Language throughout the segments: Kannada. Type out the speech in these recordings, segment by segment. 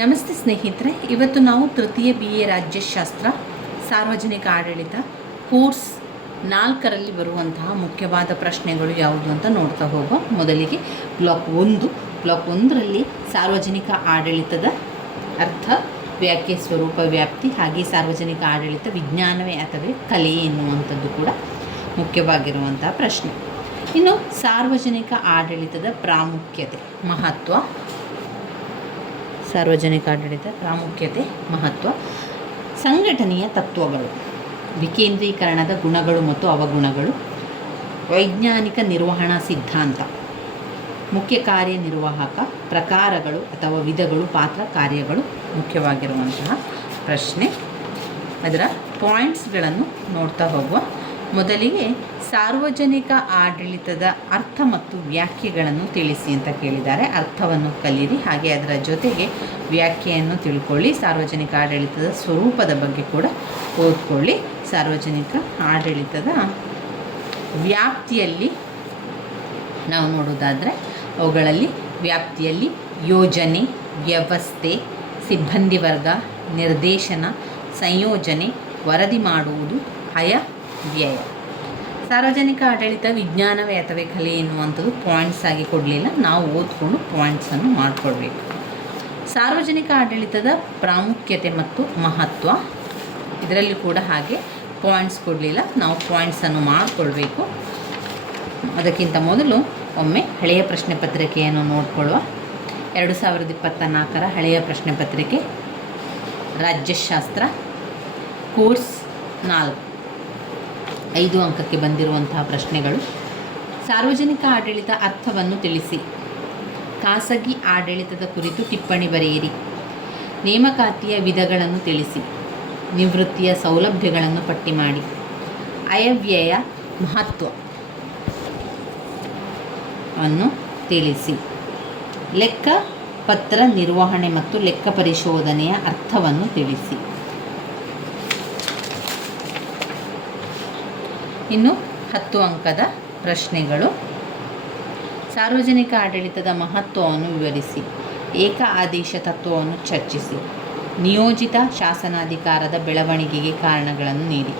ನಮಸ್ತೆ ಸ್ನೇಹಿತರೆ, ಇವತ್ತು ನಾವು ತೃತೀಯ BA ರಾಜ್ಯಶಾಸ್ತ್ರ ಸಾರ್ವಜನಿಕ ಆಡಳಿತ ಕೋರ್ಸ್ 4ರಲ್ಲಿ ಬರುವಂತಹ ಮುಖ್ಯವಾದ ಪ್ರಶ್ನೆಗಳು ಯಾವುದು ಅಂತ ನೋಡ್ತಾ ಹೋಗೋ. ಮೊದಲಿಗೆ ಬ್ಲಾಕ್ 1ರಲ್ಲಿ ಸಾರ್ವಜನಿಕ ಆಡಳಿತದ ಅರ್ಥ, ವ್ಯಾಖ್ಯೆ, ಸ್ವರೂಪ, ವ್ಯಾಪ್ತಿ, ಹಾಗೆ ಸಾರ್ವಜನಿಕ ಆಡಳಿತ ವಿಜ್ಞಾನವೇ ಅಥವಾ ಕಲೆಯೇ ಎನ್ನುವಂಥದ್ದು ಕೂಡ ಮುಖ್ಯವಾಗಿರುವಂತಹ ಪ್ರಶ್ನೆ. ಇನ್ನು ಸಾರ್ವಜನಿಕ ಆಡಳಿತದ ಪ್ರಾಮುಖ್ಯತೆ, ಮಹತ್ವ, ಸಾರ್ವಜನಿಕ ಆಡಳಿತ ಪ್ರಾಮುಖ್ಯತೆ, ಮಹತ್ವ, ಸಂಘಟನೆಯ ತತ್ವಗಳು, ವಿಕೇಂದ್ರೀಕರಣದ ಗುಣಗಳು ಮತ್ತು ಅವಗುಣಗಳು, ವೈಜ್ಞಾನಿಕ ನಿರ್ವಹಣಾ ಸಿದ್ಧಾಂತ, ಮುಖ್ಯ ಕಾರ್ಯನಿರ್ವಾಹಕ, ಪ್ರಕಾರಗಳು ಅಥವಾ ವಿಧಗಳು, ಪಾತ್ರ, ಕಾರ್ಯಗಳು ಮುಖ್ಯವಾಗಿರುವಂತಹ ಪ್ರಶ್ನೆ. ಅದರ ಪಾಯಿಂಟ್ಸ್ಗಳನ್ನು ನೋಡ್ತಾ ಹೋಗುವ. ಮೊದಲಿಗೆ ಸಾರ್ವಜನಿಕ ಆಡಳಿತದ ಅರ್ಥ ಮತ್ತು ವ್ಯಾಖ್ಯೆಗಳನ್ನು ತಿಳಿಸಿ ಅಂತ ಕೇಳಿದ್ದಾರೆ. ಅರ್ಥವನ್ನು ಕಲೀರಿ, ಹಾಗೆ ಅದರ ಜೊತೆಗೆ ವ್ಯಾಖ್ಯೆಯನ್ನು ತಿಳ್ಕೊಳ್ಳಿ. ಸಾರ್ವಜನಿಕ ಆಡಳಿತದ ಸ್ವರೂಪದ ಬಗ್ಗೆ ಕೂಡ ಓದ್ಕೊಳ್ಳಿ. ಸಾರ್ವಜನಿಕ ಆಡಳಿತದ ವ್ಯಾಪ್ತಿಯಲ್ಲಿ ನಾವು ನೋಡೋದಾದರೆ ಅವುಗಳಲ್ಲಿ ವ್ಯಾಪ್ತಿಯಲ್ಲಿ ಯೋಜನೆ, ವ್ಯವಸ್ಥೆ, ಸಿಬ್ಬಂದಿ ವರ್ಗ, ನಿರ್ದೇಶನ, ಸಂಯೋಜನೆ, ವರದಿ ಮಾಡುವುದು, ಹಯ, ವ್ಯಯ. ಸಾರ್ವಜನಿಕ ಆಡಳಿತ ವಿಜ್ಞಾನವೇ ಅಥವಾ ಕಲೆ ಎನ್ನುವಂಥದ್ದು ಪಾಯಿಂಟ್ಸ್ ಆಗಿ ಕೊಡಲಿಲ್ಲ, ನಾವು ಓದ್ಕೊಂಡು ಪಾಯಿಂಟ್ಸನ್ನು ಮಾಡಿಕೊಡ್ಬೇಕು. ಸಾರ್ವಜನಿಕ ಆಡಳಿತದ ಪ್ರಾಮುಖ್ಯತೆ ಮತ್ತು ಮಹತ್ವ, ಇದರಲ್ಲಿ ಕೂಡ ಹಾಗೆ ಪಾಯಿಂಟ್ಸ್ ಕೊಡಲಿಲ್ಲ, ನಾವು ಪಾಯಿಂಟ್ಸನ್ನು ಮಾಡಿಕೊಳ್ಬೇಕು. ಅದಕ್ಕಿಂತ ಮೊದಲು ಒಮ್ಮೆ ಹಳೆಯ ಪ್ರಶ್ನೆ ಪತ್ರಿಕೆಯನ್ನು ನೋಡಿಕೊಳ್ಳುವ. 2024ರ ಹಳೆಯ ಪ್ರಶ್ನೆ ಪತ್ರಿಕೆ ರಾಜ್ಯಶಾಸ್ತ್ರ ಕೋರ್ಸ್ 4, 5 ಅಂಕಕ್ಕೆ ಬಂದಿರುವಂತಹ ಪ್ರಶ್ನೆಗಳು. ಸಾರ್ವಜನಿಕ ಆಡಳಿತ ಅರ್ಥವನ್ನು ತಿಳಿಸಿ. ಖಾಸಗಿ ಆಡಳಿತದ ಕುರಿತು ಟಿಪ್ಪಣಿ ಬರೆಯಿರಿ. ನೇಮಕಾತಿಯ ವಿಧಗಳನ್ನು ತಿಳಿಸಿ. ನಿವೃತ್ತಿಯ ಸೌಲಭ್ಯಗಳನ್ನು ಪಟ್ಟಿ ಮಾಡಿ. ಅಯವ್ಯಯ ಮಹತ್ವವನ್ನು ತಿಳಿಸಿ. ಲೆಕ್ಕ ಪತ್ರ ನಿರ್ವಹಣೆ ಮತ್ತು ಲೆಕ್ಕ ಪರಿಶೋಧನೆಯ ಅರ್ಥವನ್ನು ತಿಳಿಸಿ. ಇನ್ನು 10 ಅಂಕದ ಪ್ರಶ್ನೆಗಳು. ಸಾರ್ವಜನಿಕ ಆಡಳಿತದ ಮಹತ್ವವನ್ನು ವಿವರಿಸಿ. ಏಕ ಆದೇಶ ತತ್ವವನ್ನು ಚರ್ಚಿಸಿ. ನಿಯೋಜಿತ ಶಾಸನಾಧಿಕಾರದ ಬೆಳವಣಿಗೆಗೆ ಕಾರಣಗಳನ್ನು ನೀಡಿ.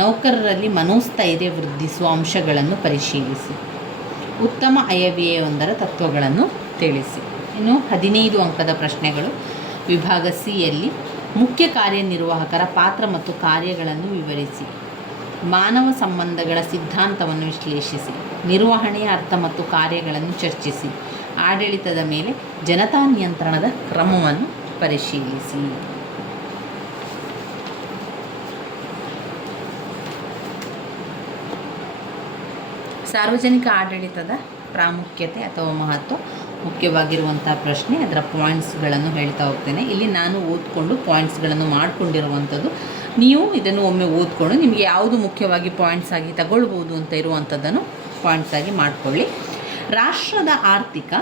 ನೌಕರರಲ್ಲಿ ಮನೋಸ್ಥೈರ್ಯ ವೃದ್ಧಿಸುವ ಅಂಶಗಳನ್ನು ಪರಿಶೀಲಿಸಿ. ಉತ್ತಮ ಅಯವ್ಯಯವೊಂದರ ತತ್ವಗಳನ್ನು ತಿಳಿಸಿ. ಇನ್ನು 15 ಅಂಕದ ಪ್ರಶ್ನೆಗಳು. ವಿಭಾಗ ಸಿಯಲ್ಲಿ ಮುಖ್ಯ ಕಾರ್ಯನಿರ್ವಾಹಕರ ಪಾತ್ರ ಮತ್ತು ಕಾರ್ಯಗಳನ್ನು ವಿವರಿಸಿ. ಮಾನವ ಸಂಬಂಧಗಳ ಸಿದ್ಧಾಂತವನ್ನು ವಿಶ್ಲೇಷಿಸಿ. ನಿರ್ವಹಣೆಯ ಅರ್ಥ ಮತ್ತು ಕಾರ್ಯಗಳನ್ನು ಚರ್ಚಿಸಿ. ಆಡಳಿತದ ಮೇಲೆ ಜನತಾ ನಿಯಂತ್ರಣದ ಕ್ರಮವನ್ನು ಪರಿಶೀಲಿಸಿ. ಸಾರ್ವಜನಿಕ ಆಡಳಿತದ ಪ್ರಾಮುಖ್ಯತೆ ಅಥವಾ ಮಹತ್ವ ಮುಖ್ಯವಾಗಿರುವಂಥ ಪ್ರಶ್ನೆ. ಅದರ ಪಾಯಿಂಟ್ಸ್ಗಳನ್ನು ಹೇಳ್ತಾ ಹೋಗ್ತೇನೆ. ಇಲ್ಲಿ ನಾನು ಓದ್ಕೊಂಡು ಪಾಯಿಂಟ್ಸ್ಗಳನ್ನು ಮಾಡಿಕೊಂಡಿರುವಂಥದ್ದು. ನೀವು ಇದನ್ನು ಒಮ್ಮೆ ಓದ್ಕೊಂಡು ನಿಮಗೆ ಯಾವುದು ಮುಖ್ಯವಾಗಿ ಪಾಯಿಂಟ್ಸ್ ಆಗಿ ತಗೊಳ್ಬೋದು ಅಂತ ಇರುವಂಥದ್ದನ್ನು ಪಾಯಿಂಟ್ಸ್ ಆಗಿ ಮಾಡಿಕೊಳ್ಳಿ. ರಾಷ್ಟ್ರದ ಆರ್ಥಿಕ,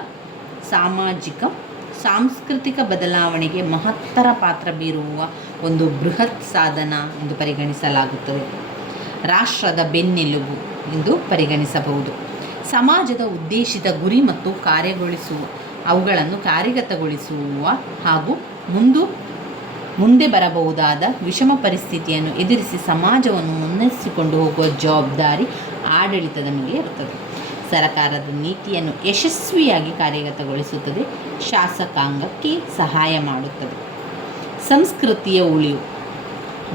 ಸಾಮಾಜಿಕ, ಸಾಂಸ್ಕೃತಿಕ ಬದಲಾವಣೆಗೆ ಮಹತ್ತರ ಪಾತ್ರ ಬೀರುವ ಒಂದು ಬೃಹತ್ ಸಾಧನ ಎಂದು ಪರಿಗಣಿಸಲಾಗುತ್ತದೆ. ರಾಷ್ಟ್ರದ ಬೆನ್ನೆಲುಬು ಎಂದು ಪರಿಗಣಿಸಬಹುದು. ಸಮಾಜದ ಉದ್ದೇಶಿತ ಗುರಿ ಮತ್ತು ಅವುಗಳನ್ನು ಕಾರ್ಯಗತಗೊಳಿಸುವ ಹಾಗೂ ಮುಂದೆ ಬರಬಹುದಾದ ವಿಷಮ ಪರಿಸ್ಥಿತಿಯನ್ನು ಎದುರಿಸಿ ಸಮಾಜವನ್ನು ಮುನ್ನಡೆಸಿಕೊಂಡು ಹೋಗುವ ಜವಾಬ್ದಾರಿ ಆಡಳಿತದ ಮೇಲೆ ಇರುತ್ತದೆ. ಸರಕಾರದ ನೀತಿಯನ್ನು ಯಶಸ್ವಿಯಾಗಿ ಕಾರ್ಯಗತಗೊಳಿಸುತ್ತದೆ. ಶಾಸಕಾಂಗಕ್ಕೆ ಸಹಾಯ ಮಾಡುತ್ತದೆ. ಸಂಸ್ಕೃತಿಯ ಉಳಿವು,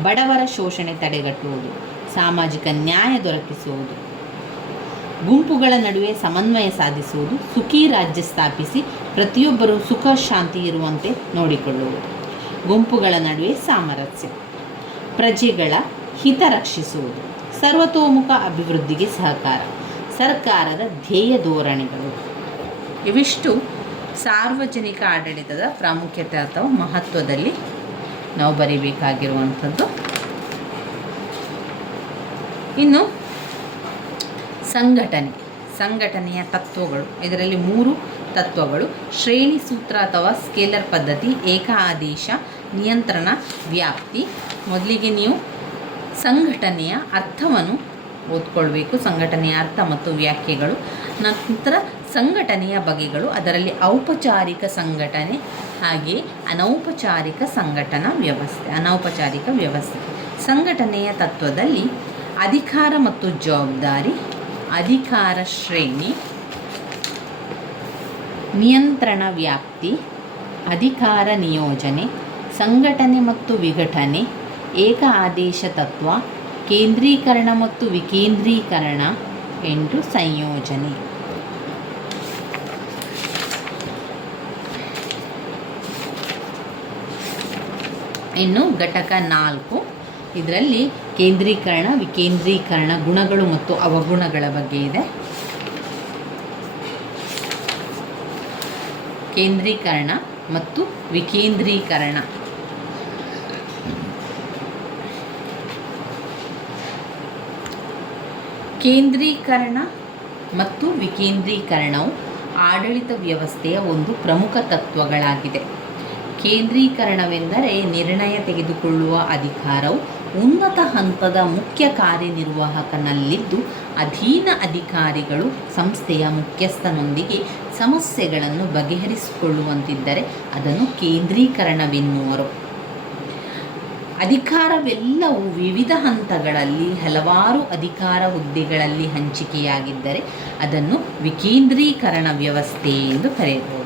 ಬಡವರ ಶೋಷಣೆ ತಡೆಗಟ್ಟುವುದು, ಸಾಮಾಜಿಕ ನ್ಯಾಯ ದೊರಕಿಸುವುದು, ಗುಂಪುಗಳ ನಡುವೆ ಸಮನ್ವಯ ಸಾಧಿಸುವುದು, ಸುಖಿ ರಾಜ್ಯ ಸ್ಥಾಪಿಸಿ ಪ್ರತಿಯೊಬ್ಬರೂ ಸುಖ ಶಾಂತಿ ಇರುವಂತೆ ನೋಡಿಕೊಳ್ಳುವುದು, ಗುಂಪುಗಳ ನಡುವೆ ಸಾಮರಸ್ಯ, ಪ್ರಜೆಗಳ ಹಿತ ರಕ್ಷಿಸುವುದು, ಸರ್ವತೋಮುಖ ಅಭಿವೃದ್ಧಿಗೆ ಸಹಕಾರ, ಸರ್ಕಾರದ ಧ್ಯೇಯ ಧೋರಣೆಗಳು. ಇವಿಷ್ಟು ಸಾರ್ವಜನಿಕ ಆಡಳಿತದ ಪ್ರಾಮುಖ್ಯತೆ ಅಥವಾ ಮಹತ್ವದಲ್ಲಿ ನಾವು ಬರೀಬೇಕಾಗಿರುವಂಥದ್ದು. ಇನ್ನು ಸಂಘಟನೆಯ ತತ್ವಗಳು. ಇದರಲ್ಲಿ 3 ತತ್ವಗಳು: ಶ್ರೇಣಿ ಸೂತ್ರ ಅಥವಾ ಸ್ಕೇಲರ್ ಪದ್ಧತಿ, ಏಕ ಆದೇಶ, ನಿಯಂತ್ರಣ, ವ್ಯಾಪ್ತಿ. ಮೊದಲಿಗೆ ನೀವು ಸಂಘಟನೆಯ ಅರ್ಥವನ್ನು ಓದ್ಕೊಳ್ಬೇಕು. ಸಂಘಟನೆಯ ಅರ್ಥ ಮತ್ತು ವ್ಯಾಖ್ಯೆಗಳು. ನಂತರ ಸಂಘಟನೆಯ ಬಗೆಗಳು, ಅದರಲ್ಲಿ ಔಪಚಾರಿಕ ಸಂಘಟನೆ, ಹಾಗೆ ಅನೌಪಚಾರಿಕ ಸಂಘಟನಾ ವ್ಯವಸ್ಥೆ. ಅನೌಪಚಾರಿಕ ವ್ಯವಸ್ಥೆ ಸಂಘಟನೆಯ ತತ್ವದಲ್ಲಿ ಅಧಿಕಾರ ಮತ್ತು ಜವಾಬ್ದಾರಿ, ಅಧಿಕಾರ ಶ್ರೇಣಿ, ನಿಯಂತ್ರಣ ವ್ಯಾಪ್ತಿ, ಅಧಿಕಾರ ನಿಯೋಜನೆ, ಸಂಘಟನೆ ಮತ್ತು ವಿಘಟನೆ, ಏಕ ಆದೇಶ ತತ್ವ, ಕೇಂದ್ರೀಕರಣ ಮತ್ತು ವಿಕೇಂದ್ರೀಕರಣ, 8 ಸಂಯೋಜನೆ. ಇನ್ನು ಘಟಕ 4 ಇದರಲ್ಲಿ ಕೇಂದ್ರೀಕರಣ, ವಿಕೇಂದ್ರೀಕರಣ, ಗುಣಗಳು ಮತ್ತು ಅವಗುಣಗಳ ಬಗ್ಗೆ ಇದೆ. ಕೇಂದ್ರೀಕರಣ ಮತ್ತು ವಿಕೇಂದ್ರೀಕರಣ. ಕೇಂದ್ರೀಕರಣ ಮತ್ತು ವಿಕೇಂದ್ರೀಕರಣವು ಆಡಳಿತ ವ್ಯವಸ್ಥೆಯ ಒಂದು ಪ್ರಮುಖ ತತ್ವಗಳಾಗಿದೆ. ಕೇಂದ್ರೀಕರಣವೆಂದರೆ ನಿರ್ಣಯ ತೆಗೆದುಕೊಳ್ಳುವ ಅಧಿಕಾರವು ಉನ್ನತ ಹಂತದ ಮುಖ್ಯ ಕಾರ್ಯನಿರ್ವಾಹಕನಲ್ಲಿದ್ದು, ಅಧೀನ ಅಧಿಕಾರಿಗಳು ಸಂಸ್ಥೆಯ ಮುಖ್ಯಸ್ಥನೊಂದಿಗೆ ಸಮಸ್ಯೆಗಳನ್ನು ಬಗೆಹರಿಸಿಕೊಳ್ಳುವಂತಿದ್ದರೆ ಅದನ್ನು ಕೇಂದ್ರೀಕರಣವೆನ್ನುವರು. ಅಧಿಕಾರವೆಲ್ಲವೂ ವಿವಿಧ ಹಂತಗಳಲ್ಲಿ ಹಲವಾರು ಅಧಿಕಾರ ಹುದ್ದೆಗಳಲ್ಲಿ ಹಂಚಿಕೆಯಾಗಿದ್ದರೆ ಅದನ್ನು ವಿಕೇಂದ್ರೀಕರಣ ವ್ಯವಸ್ಥೆ ಎಂದು ಕರೆಯಬಹುದು.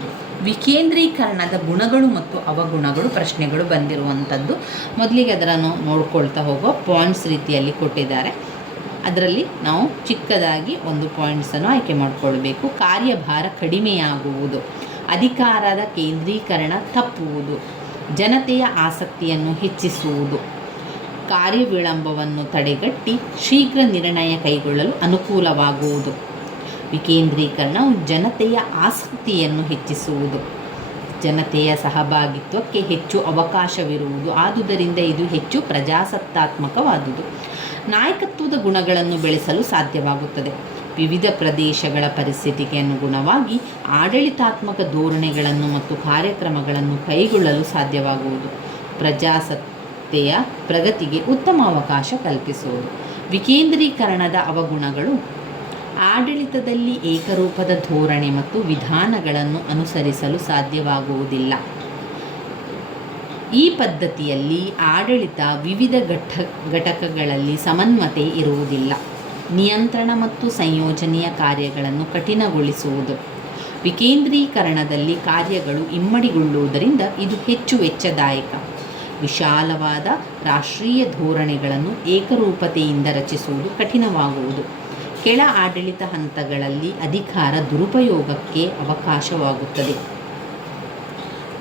ವಿಕೇಂದ್ರೀಕರಣದ ಗುಣಗಳು ಮತ್ತು ಅವಗುಣಗಳು ಪ್ರಶ್ನೆಗಳು ಬಂದಿರುವಂಥದ್ದು. ಮೊದಲಿಗೆ ಅದನ್ನು ನೋಡ್ಕೊಳ್ತಾ ಹೋಗೋ ಪಾಯಿಂಟ್ಸ್ ರೀತಿಯಲ್ಲಿ ಕೊಟ್ಟಿದ್ದಾರೆ. ಅದರಲ್ಲಿ ನಾವು ಚಿಕ್ಕದಾಗಿ ಒಂದು ಪಾಯಿಂಟ್ಸನ್ನು ಆಯ್ಕೆ ಮಾಡಿಕೊಳ್ಬೇಕು. ಕಾರ್ಯಭಾರ ಕಡಿಮೆಯಾಗುವುದು, ಅಧಿಕಾರದ ಕೇಂದ್ರೀಕರಣ ತಪ್ಪುವುದು, ಜನತೆಯ ಆಸಕ್ತಿಯನ್ನು ಹೆಚ್ಚಿಸುವುದು, ಕಾರ್ಯ ವಿಳಂಬವನ್ನು ತಡೆಗಟ್ಟಿ ಶೀಘ್ರ ನಿರ್ಣಯ ಕೈಗೊಳ್ಳಲು ಅನುಕೂಲವಾಗುವುದು. ವಿಕೇಂದ್ರೀಕರಣವು ಜನತೆಯ ಆಸಕ್ತಿಯನ್ನು ಹೆಚ್ಚಿಸುವುದು, ಜನತೆಯ ಸಹಭಾಗಿತ್ವಕ್ಕೆ ಹೆಚ್ಚು ಅವಕಾಶವಿರುವುದು, ಆದುದರಿಂದ ಇದು ಹೆಚ್ಚು ಪ್ರಜಾಸತ್ತಾತ್ಮಕವಾದುದು. ನಾಯಕತ್ವದ ಗುಣಗಳನ್ನು ಬೆಳೆಸಲು ಸಾಧ್ಯವಾಗುತ್ತದೆ. ವಿವಿಧ ಪ್ರದೇಶಗಳ ಪರಿಸ್ಥಿತಿಗೆ ಅನುಗುಣವಾಗಿ ಆಡಳಿತಾತ್ಮಕ ಧೋರಣೆಗಳನ್ನು ಮತ್ತು ಕಾರ್ಯಕ್ರಮಗಳನ್ನು ಕೈಗೊಳ್ಳಲು ಸಾಧ್ಯವಾಗುವುದು. ಪ್ರಜಾಸತ್ತೆಯ ಪ್ರಗತಿಗೆ ಉತ್ತಮ ಅವಕಾಶ ಕಲ್ಪಿಸುವುದು. ವಿಕೇಂದ್ರೀಕರಣದ ಅವಗುಣಗಳು ಆಡಳಿತದಲ್ಲಿ ಏಕರೂಪದ ಧೋರಣೆ ಮತ್ತು ವಿಧಾನಗಳನ್ನು ಅನುಸರಿಸಲು ಸಾಧ್ಯವಾಗುವುದಿಲ್ಲ. ಈ ಪದ್ಧತಿಯಲ್ಲಿ ಆಡಳಿತ ವಿವಿಧ ಘಟಕಗಳಲ್ಲಿ ಸಮನ್ವಯತೆ ಇರುವುದಿಲ್ಲ. ನಿಯಂತ್ರಣ ಮತ್ತು ಸಂಯೋಜನೆಯ ಕಾರ್ಯಗಳನ್ನು ಕಠಿಣಗೊಳಿಸುವುದು. ವಿಕೇಂದ್ರೀಕರಣದಲ್ಲಿ ಕಾರ್ಯಗಳು ಇಮ್ಮಡಿಗೊಳ್ಳುವುದರಿಂದ ಇದು ಹೆಚ್ಚು ವೆಚ್ಚದಾಯಕ. ವಿಶಾಲವಾದ ರಾಷ್ಟ್ರೀಯ ಧೋರಣೆಗಳನ್ನು ಏಕರೂಪತೆಯಿಂದ ರಚಿಸುವುದು ಕಠಿಣವಾಗುವುದು. ಕೆಳ ಆಡಳಿತ ಹಂತಗಳಲ್ಲಿ ಅಧಿಕಾರ ದುರುಪಯೋಗಕ್ಕೆ ಅವಕಾಶವಾಗುತ್ತದೆ.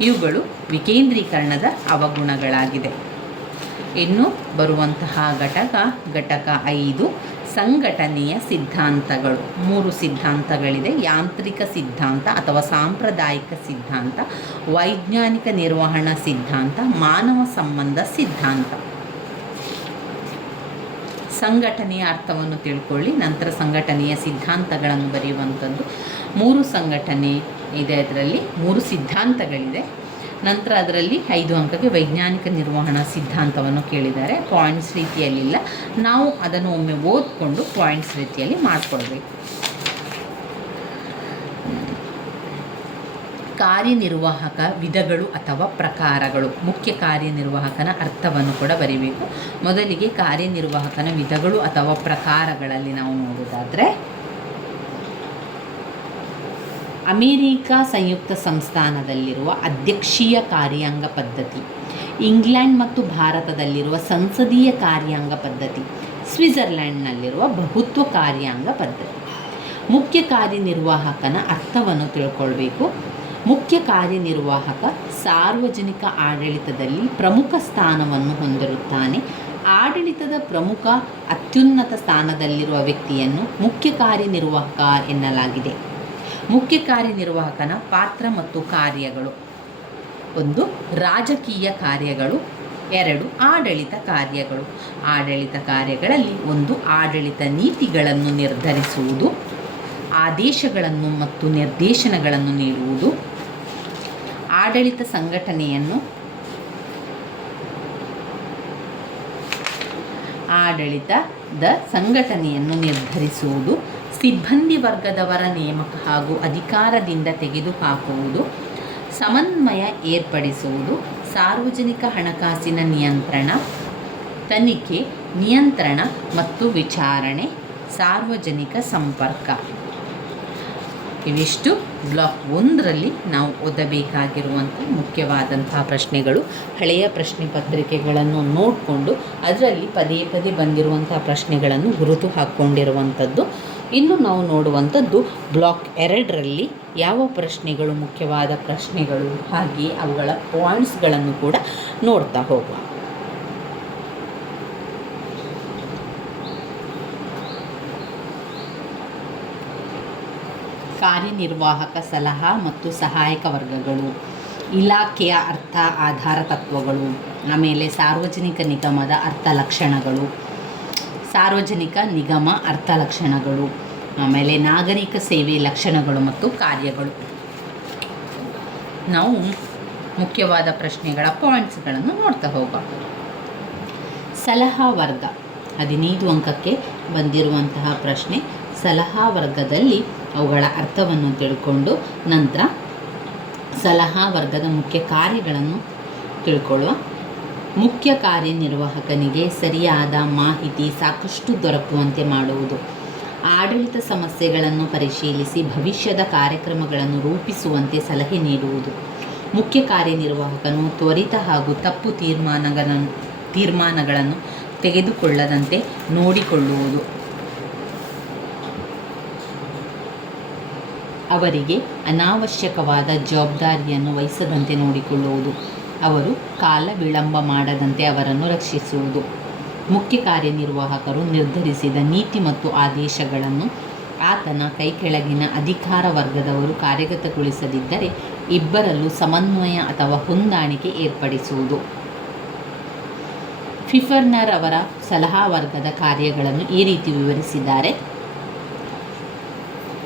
ಇವುಗಳು ವಿಕೇಂದ್ರೀಕರಣದ ಅವಗುಣಗಳಾಗಿದೆ. ಇನ್ನು ಬರುವಂತಹ ಘಟಕ 5 ಸಂಘಟನೆಯ ಸಿದ್ಧಾಂತಗಳು. 3 ಸಿದ್ಧಾಂತಗಳಿದೆ. ಯಾಂತ್ರಿಕ ಸಿದ್ಧಾಂತ ಅಥವಾ ಸಾಂಪ್ರದಾಯಿಕ ಸಿದ್ಧಾಂತ, ವೈಜ್ಞಾನಿಕ ನಿರ್ವಹಣಾ ಸಿದ್ಧಾಂತ, ಮಾನವ ಸಂಬಂಧ ಸಿದ್ಧಾಂತ. ಸಂಘಟನೆಯ ಅರ್ಥವನ್ನು ತಿಳ್ಕೊಳ್ಳಿ, ನಂತರ ಸಂಘಟನೆಯ ಸಿದ್ಧಾಂತಗಳನ್ನು ಬರೆಯುವಂಥದ್ದು. 3 ಸಂಘಟನೆ ಇದೆ, ಅದರಲ್ಲಿ 3 ಸಿದ್ಧಾಂತಗಳಿದೆ. ನಂತರ ಅದರಲ್ಲಿ 5 ಅಂಕಕ್ಕೆ ವೈಜ್ಞಾನಿಕ ನಿರ್ವಹಣಾ ಸಿದ್ಧಾಂತವನ್ನು ಕೇಳಿದ್ದಾರೆ. ಪಾಯಿಂಟ್ಸ್ ರೀತಿಯಲ್ಲಿಲ್ಲ, ನಾವು ಅದನ್ನು ಒಮ್ಮೆ ಓದ್ಕೊಂಡು ಪಾಯಿಂಟ್ಸ್ ರೀತಿಯಲ್ಲಿ ಮಾಡಿಕೊಡ್ಬೇಕು. ಕಾರ್ಯನಿರ್ವಾಹಕ ವಿಧಗಳು ಅಥವಾ ಪ್ರಕಾರಗಳು. ಮುಖ್ಯ ಕಾರ್ಯನಿರ್ವಾಹಕನ ಅರ್ಥವನ್ನು ಕೂಡ ಬರೀಬೇಕು. ಮೊದಲಿಗೆ ಕಾರ್ಯನಿರ್ವಾಹಕನ ವಿಧಗಳು ಅಥವಾ ಪ್ರಕಾರಗಳಲ್ಲಿ ನಾವು ನೋಡೋದಾದರೆ, ಅಮೇರಿಕಾ ಸಂಯುಕ್ತ ಸಂಸ್ಥಾನದಲ್ಲಿರುವ ಅಧ್ಯಕ್ಷೀಯ ಕಾರ್ಯಾಂಗ ಪದ್ಧತಿ, ಇಂಗ್ಲೆಂಡ್ ಮತ್ತು ಭಾರತದಲ್ಲಿರುವ ಸಂಸದೀಯ ಕಾರ್ಯಾಂಗ ಪದ್ಧತಿ, ಸ್ವಿಟ್ಜರ್ಲೆಂಡ್ನಲ್ಲಿರುವ ಬಹುತ್ವ ಕಾರ್ಯಾಂಗ ಪದ್ಧತಿ. ಮುಖ್ಯ ಕಾರ್ಯನಿರ್ವಾಹಕನ ಅರ್ಥವನ್ನು ತಿಳ್ಕೊಳ್ಬೇಕು. ಮುಖ್ಯ ಕಾರ್ಯನಿರ್ವಾಹಕ ಸಾರ್ವಜನಿಕ ಆಡಳಿತದಲ್ಲಿ ಪ್ರಮುಖ ಸ್ಥಾನವನ್ನು ಹೊಂದಿರುತ್ತಾನೆ. ಆಡಳಿತದ ಪ್ರಮುಖ ಅತ್ಯುನ್ನತ ಸ್ಥಾನದಲ್ಲಿರುವ ವ್ಯಕ್ತಿಯನ್ನು ಮುಖ್ಯ ಕಾರ್ಯನಿರ್ವಾಹಕ ಎನ್ನಲಾಗಿದೆ. ಮುಖ್ಯ ಕಾರ್ಯನಿರ್ವಾಹಕನ ಪಾತ್ರ ಮತ್ತು ಕಾರ್ಯಗಳು: 1 ರಾಜಕೀಯ ಕಾರ್ಯಗಳು, 2 ಆಡಳಿತ ಕಾರ್ಯಗಳು. ಆಡಳಿತ ಕಾರ್ಯಗಳಲ್ಲಿ 1 ಆಡಳಿತ ನೀತಿಗಳನ್ನು ನಿರ್ಧರಿಸುವುದು, ಆದೇಶಗಳನ್ನು ಮತ್ತು ನಿರ್ದೇಶನಗಳನ್ನು ನೀಡುವುದು, ಆಡಳಿತ ಸಂಘಟನೆಯನ್ನು ನಿರ್ಧರಿಸುವುದು, ಸಿಬ್ಬಂದಿ ವರ್ಗದವರ ನೇಮಕ ಹಾಗೂ ಅಧಿಕಾರದಿಂದ ತೆಗೆದುಹಾಕುವುದು, ಸಮನ್ವಯ ಏರ್ಪಡಿಸುವುದು, ಸಾರ್ವಜನಿಕ ಹಣಕಾಸಿನ ನಿಯಂತ್ರಣ, ತನಿಖೆ, ನಿಯಂತ್ರಣ ಮತ್ತು ವಿಚಾರಣೆ, ಸಾರ್ವಜನಿಕ ಸಂಪರ್ಕ. ಇವಿಷ್ಟು ಬ್ಲಾಕ್ 1ರಲ್ಲಿ ನಾವು ಓದಬೇಕಾಗಿರುವಂಥ ಮುಖ್ಯವಾದಂತಹ ಪ್ರಶ್ನೆಗಳು. ಹಳೆಯ ಪ್ರಶ್ನೆ ಪತ್ರಿಕೆಗಳನ್ನು ನೋಡಿಕೊಂಡು ಅದರಲ್ಲಿ ಪದೇ ಪದೇ ಬಂದಿರುವಂತಹ ಪ್ರಶ್ನೆಗಳನ್ನು ಗುರುತು ಹಾಕ್ಕೊಂಡಿರುವಂಥದ್ದು. ಇನ್ನು ನಾವು ನೋಡುವಂಥದ್ದು ಬ್ಲಾಕ್ 2ರಲ್ಲಿ ಯಾವ ಪ್ರಶ್ನೆಗಳು ಮುಖ್ಯವಾದ ಪ್ರಶ್ನೆಗಳು, ಹಾಗೆಯೇ ಅವುಗಳ ಪಾಯಿಂಟ್ಸ್ಗಳನ್ನು ಕೂಡ ನೋಡ್ತಾ ಹೋಗುವ. ಕಾರ್ಯನಿರ್ವಾಹಕ ಸಲಹಾ ಮತ್ತು ಸಹಾಯಕ ವರ್ಗಗಳು, ಇಲಾಖೆಯ ಅರ್ಥ ಆಧಾರ ತತ್ವಗಳು, ಆಮೇಲೆ ಸಾರ್ವಜನಿಕ ನಿಗಮದ ಅರ್ಥ ಲಕ್ಷಣಗಳು, ಸಾರ್ವಜನಿಕ ನಿಗಮ ಅರ್ಥ ಲಕ್ಷಣಗಳು, ಆಮೇಲೆ ನಾಗರಿಕ ಸೇವೆ ಲಕ್ಷಣಗಳು ಮತ್ತು ಕಾರ್ಯಗಳು. ನಾವು ಮುಖ್ಯವಾದ ಪ್ರಶ್ನೆಗಳ ಪಾಯಿಂಟ್ಸ್ಗಳನ್ನು ನೋಡ್ತಾ ಹೋಗೋಣ. ಸಲಹಾ ವರ್ಗ 15 ಅಂಕಕ್ಕೆ ಬಂದಿರುವಂತಹ ಪ್ರಶ್ನೆ. ಸಲಹಾ ವರ್ಗದಲ್ಲಿ ಅವುಗಳ ಅರ್ಥವನ್ನು ತಿಳ್ಕೊಂಡು ನಂತರ ಸಲಹಾ ವರ್ಗದ ಮುಖ್ಯ ಕಾರ್ಯಗಳನ್ನು ತಿಳ್ಕೊಳ್ಳುವ. ಮುಖ್ಯ ಕಾರ್ಯನಿರ್ವಾಹಕನಿಗೆ ಸರಿಯಾದ ಮಾಹಿತಿ ಸಾಕಷ್ಟು ದೊರಕುವಂತೆ ಮಾಡುವುದು, ಆಡಳಿತ ಸಮಸ್ಯೆಗಳನ್ನು ಪರಿಶೀಲಿಸಿ ಭವಿಷ್ಯದ ಕಾರ್ಯಕ್ರಮಗಳನ್ನು ರೂಪಿಸುವಂತೆ ಸಲಹೆ ನೀಡುವುದು, ಮುಖ್ಯ ಕಾರ್ಯನಿರ್ವಾಹಕನು ತ್ವರಿತ ಹಾಗೂ ತಪ್ಪು ತೀರ್ಮಾನಗಳನ್ನು ತೆಗೆದುಕೊಳ್ಳದಂತೆ ನೋಡಿಕೊಳ್ಳುವುದು, ಅವರಿಗೆ ಅನಾವಶ್ಯಕವಾದ ಜವಾಬ್ದಾರಿಯನ್ನು ವಹಿಸದಂತೆ ನೋಡಿಕೊಳ್ಳುವುದು, ಅವರು ಕಾಲ ವಿಳಂಬ ಮಾಡದಂತೆ ಅವರನ್ನು ರಕ್ಷಿಸುವುದು, ಮುಖ್ಯ ಕಾರ್ಯನಿರ್ವಾಹಕರು ನಿರ್ಧರಿಸಿದ ನೀತಿ ಮತ್ತು ಆದೇಶಗಳನ್ನು ಆತನ ಕೈಕೆಳಗಿನ ಅಧಿಕಾರ ವರ್ಗದವರು ಕಾರ್ಯಗತಗೊಳಿಸದಿದ್ದರೆ ಇಬ್ಬರಲ್ಲೂ ಸಮನ್ವಯ ಅಥವಾ ಹೊಂದಾಣಿಕೆ ಏರ್ಪಡಿಸುವುದು. ಫಿಫರ್ನರ್ ಅವರ ಸಲಹಾ ವರ್ಗದ ಕಾರ್ಯಗಳನ್ನು ಈ ರೀತಿ ವಿವರಿಸಿದ್ದಾರೆ.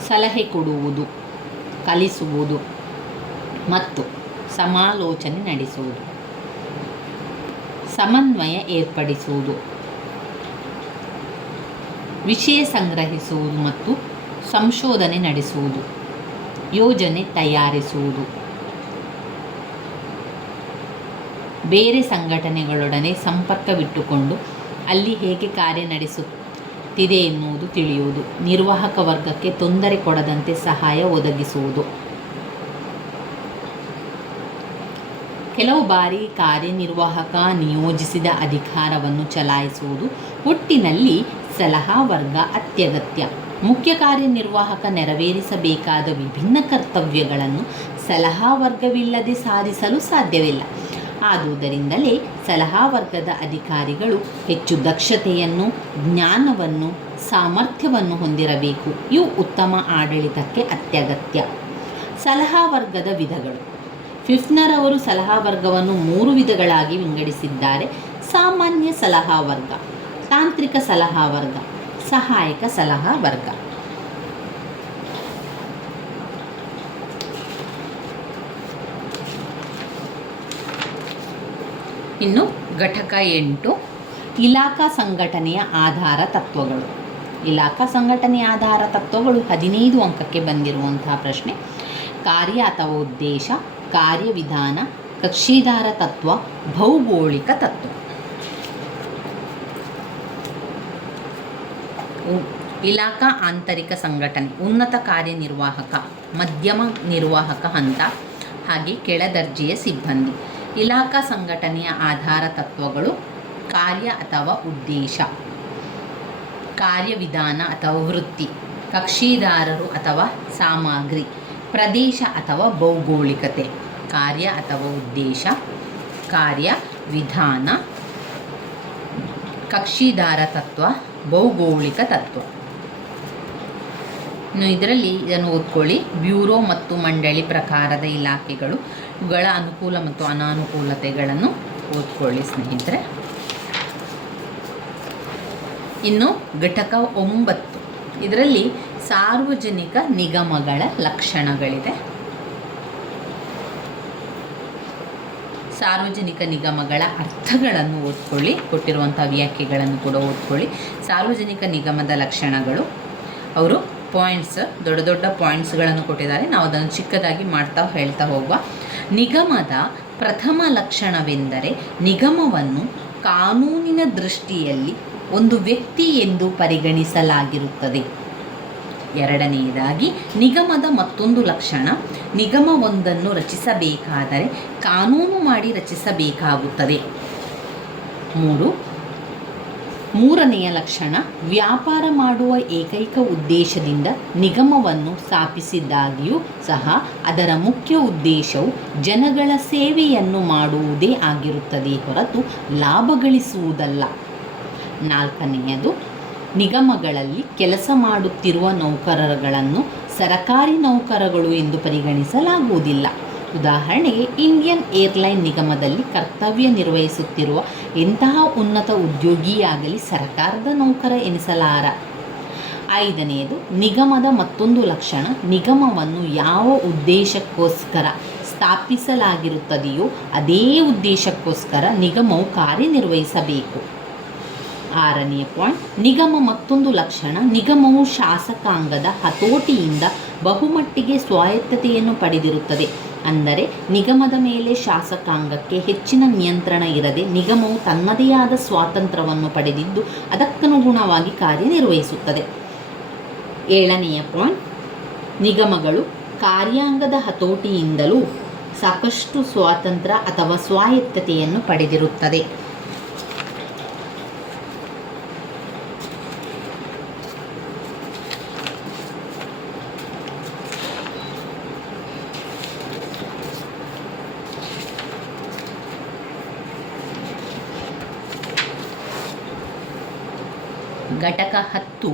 ಸಲಹೆ ಕೊಡುವುದು, ಕಲಿಸುವುದು ಮತ್ತು ಸಮಾಲೋಚನೆ ನಡೆಸುವುದು, ಸಮನ್ವಯ ಏರ್ಪಡಿಸುವುದು, ವಿಷಯ ಸಂಗ್ರಹಿಸುವುದು ಮತ್ತು ಸಂಶೋಧನೆ ನಡೆಸುವುದು, ಯೋಜನೆ ತಯಾರಿಸುವುದು, ಬೇರೆ ಸಂಘಟನೆಗಳೊಡನೆ ಸಂಪರ್ಕವಿಟ್ಟುಕೊಂಡು ಅಲ್ಲಿ ಹೇಗೆ ಕಾರ್ಯ ನಡೆಸುತ್ತಿದೆ ಎನ್ನುವುದು ತಿಳಿಯುವುದು, ನಿರ್ವಾಹಕ ವರ್ಗಕ್ಕೆ ತೊಂದರೆ ಕೊಡದಂತೆ ಸಹಾಯ ಒದಗಿಸುವುದು. ಕೆಲವು ಬಾರಿ ಕಾರ್ಯನಿರ್ವಾಹಕ ನಿಯೋಜಿಸಿದ ಅಧಿಕಾರವನ್ನು ಚಲಾಯಿಸುವುದು. ಒಟ್ಟಿನಲ್ಲಿ ಸಲಹಾ ವರ್ಗ ಅತ್ಯಗತ್ಯ. ಮುಖ್ಯ ಕಾರ್ಯನಿರ್ವಾಹಕ ನೆರವೇರಿಸಬೇಕಾದ ವಿಭಿನ್ನ ಕರ್ತವ್ಯಗಳನ್ನು ಸಲಹಾ ವರ್ಗವಿಲ್ಲದೆ ಸಾಧಿಸಲು ಸಾಧ್ಯವಿಲ್ಲ. ಆದುದರಿಂದಲೇ ಸಲಹಾ ವರ್ಗದ ಅಧಿಕಾರಿಗಳು ಹೆಚ್ಚು ದಕ್ಷತೆಯನ್ನು, ಜ್ಞಾನವನ್ನು, ಸಾಮರ್ಥ್ಯವನ್ನು ಹೊಂದಿರಬೇಕು. ಇವು ಉತ್ತಮ ಆಡಳಿತಕ್ಕೆ ಅತ್ಯಗತ್ಯ. ಸಲಹಾ ವರ್ಗದ ವಿಧಗಳು. ಫಿಫ್ನರ್ ಅವರು ಸಲಹಾ ವರ್ಗವನ್ನು 3 ವಿಧಗಳಾಗಿ ವಿಂಗಡಿಸಿದ್ದಾರೆ. ಸಾಮಾನ್ಯ ಸಲಹಾ ವರ್ಗ, ತಾಂತ್ರಿಕ ಸಲಹಾ ವರ್ಗ, ಸಹಾಯಕ ಸಲಹಾ ವರ್ಗ. ಇನ್ನು ಘಟಕ 8 ಇಲಾಖಾ ಸಂಘಟನೆಯ ಆಧಾರ ತತ್ವಗಳು. ಇಲಾಖಾ ಸಂಘಟನೆಯ ಆಧಾರ ತತ್ವಗಳು 15 ಅಂಕಕ್ಕೆ ಬಂದಿರುವಂತಹ ಪ್ರಶ್ನೆ. ಕಾರ್ಯ ಅಥವಾ ಉದ್ದೇಶ, ಕಾರ್ಯವಿಧಾನ, ಕಕ್ಷಿದಾರ ತತ್ವ, ಭೌಗೋಳಿಕ ತತ್ವ. ಇಲಾಖಾ ಆಂತರಿಕ ಸಂಘಟನೆ, ಉನ್ನತ ಕಾರ್ಯನಿರ್ವಾಹಕ, ಮಧ್ಯಮ ನಿರ್ವಾಹಕ ಹಂತ ಹಾಗೆ ಕೆಳದರ್ಜೆಯ ಸಿಬ್ಬಂದಿ. ಇಲಾಖಾ ಸಂಘಟನೆಯ ಆಧಾರ ತತ್ವಗಳು: ಕಾರ್ಯ ಅಥವಾ ಉದ್ದೇಶ, ಕಾರ್ಯವಿಧಾನ ಅಥವಾ ವೃತ್ತಿ, ಕಕ್ಷಿದಾರರು ಅಥವಾ ಸಾಮಗ್ರಿ, ಪ್ರದೇಶ ಅಥವಾ ಭೌಗೋಳಿಕತೆ. ಕಾರ್ಯ ಅಥವಾ ಉದ್ದೇಶ, ಕಾರ್ಯ ವಿಧಾನ, ಕಕ್ಷಿದಾರ ತತ್ವ, ಭೌಗೋಳಿಕ ತತ್ವ. ಇನ್ನು ಇದನ್ನು ಓದ್ಕೊಳ್ಳಿ. ಬ್ಯೂರೋ ಮತ್ತು ಮಂಡಳಿ ಪ್ರಕಾರದ ಇಲಾಖೆಗಳು, ಇವುಗಳ ಅನುಕೂಲ ಮತ್ತು ಅನಾನುಕೂಲತೆಗಳನ್ನು ಓದ್ಕೊಳ್ಳಿ ಸ್ನೇಹಿತರೆ. ಇನ್ನು ಘಟಕ 9 ಇದರಲ್ಲಿ ಸಾರ್ವಜನಿಕ ನಿಗಮಗಳ ಲಕ್ಷಣಗಳಿದೆ. ಸಾರ್ವಜನಿಕ ನಿಗಮಗಳ ಅರ್ಥಗಳನ್ನು ಓದ್ಕೊಳ್ಳಿ, ಕೊಟ್ಟಿರುವಂಥ ವ್ಯಾಖ್ಯೆಗಳನ್ನು ಕೂಡ ಓದ್ಕೊಳ್ಳಿ. ಸಾರ್ವಜನಿಕ ನಿಗಮದ ಲಕ್ಷಣಗಳು, ಅವರು ಪಾಯಿಂಟ್ಸ್, ದೊಡ್ಡ ದೊಡ್ಡ ಪಾಯಿಂಟ್ಸ್ಗಳನ್ನು ಕೊಟ್ಟಿದ್ದಾರೆ, ನಾವು ಅದನ್ನು ಚಿಕ್ಕದಾಗಿ ಹೇಳ್ತಾ ಹೋಗುವ. ನಿಗಮದ ಪ್ರಥಮ ಲಕ್ಷಣವೆಂದರೆ ನಿಗಮವನ್ನು ಕಾನೂನಿನ ದೃಷ್ಟಿಯಲ್ಲಿ ಒಂದು ವ್ಯಕ್ತಿ ಎಂದು ಪರಿಗಣಿಸಲಾಗಿರುತ್ತದೆ. ಎರಡನೆಯದಾಗಿ ನಿಗಮದ ಮತ್ತೊಂದು ಲಕ್ಷಣ, ನಿಗಮವೊಂದನ್ನು ರಚಿಸಬೇಕಾದರೆ ಕಾನೂನು ಮಾಡಿ ರಚಿಸಬೇಕಾಗುತ್ತದೆ. ಮೂರನೆಯ ಲಕ್ಷಣ, ವ್ಯಾಪಾರ ಮಾಡುವ ಏಕೈಕ ಉದ್ದೇಶದಿಂದ ನಿಗಮವನ್ನು ಸ್ಥಾಪಿಸಿದ್ದಾಗಿಯೂ ಸಹ ಅದರ ಮುಖ್ಯ ಉದ್ದೇಶವು ಜನಗಳ ಸೇವೆಯನ್ನು ಮಾಡುವುದೇ ಆಗಿರುತ್ತದೆ ಹೊರತು ಲಾಭ ಗಳಿಸುವುದಲ್ಲ. ನಾಲ್ಕನೆಯದು, ನಿಗಮಗಳಲ್ಲಿ ಕೆಲಸ ಮಾಡುತ್ತಿರುವ ನೌಕರರುಗಳನ್ನು ಸರಕಾರಿ ನೌಕರಗಳು ಎಂದು ಪರಿಗಣಿಸಲಾಗುವುದಿಲ್ಲ. ಉದಾಹರಣೆಗೆ, ಇಂಡಿಯನ್ ಏರ್ಲೈನ್ ನಿಗಮದಲ್ಲಿ ಕರ್ತವ್ಯ ನಿರ್ವಹಿಸುತ್ತಿರುವ ಎಂತಹ ಉನ್ನತ ಉದ್ಯೋಗಿಯಾಗಲಿ ಸರ್ಕಾರದ ನೌಕರ ಎನಿಸಲಾರ. ಐದನೆಯದು, ನಿಗಮದ ಮತ್ತೊಂದು ಲಕ್ಷಣ, ನಿಗಮವನ್ನು ಯಾವ ಉದ್ದೇಶಕ್ಕೋಸ್ಕರ ಸ್ಥಾಪಿಸಲಾಗಿರುತ್ತದೆಯೋ ಅದೇ ಉದ್ದೇಶಕ್ಕೋಸ್ಕರ ನಿಗಮವು ಕಾರ್ಯನಿರ್ವಹಿಸಬೇಕು. ಆರನೆಯ ಪಾಯಿಂಟ್, ನಿಗಮ ಮತ್ತೊಂದು ಲಕ್ಷಣ, ನಿಗಮವು ಶಾಸಕಾಂಗದ ಹತೋಟಿಯಿಂದ ಬಹುಮಟ್ಟಿಗೆ ಸ್ವಾಯತ್ತತೆಯನ್ನು ಪಡೆದಿರುತ್ತದೆ. ಅಂದರೆ ನಿಗಮದ ಮೇಲೆ ಶಾಸಕಾಂಗಕ್ಕೆ ಹೆಚ್ಚಿನ ನಿಯಂತ್ರಣ ಇರದೆ ನಿಗಮವು ತನ್ನದೇ ಆದ ಸ್ವಾತಂತ್ರ್ಯವನ್ನು ಪಡೆದಿದ್ದು ಅದಕ್ಕನುಗುಣವಾಗಿ ಕಾರ್ಯನಿರ್ವಹಿಸುತ್ತದೆ. ಏಳನೆಯ ಪಾಯಿಂಟ್, ನಿಗಮಗಳು ಕಾರ್ಯಾಂಗದ ಹತೋಟಿಯಿಂದಲೂ ಸಾಕಷ್ಟು ಸ್ವಾತಂತ್ರ್ಯ ಅಥವಾ ಸ್ವಾಯತ್ತತೆಯನ್ನು ಪಡೆದಿರುತ್ತದೆ. ಘಟಕ 10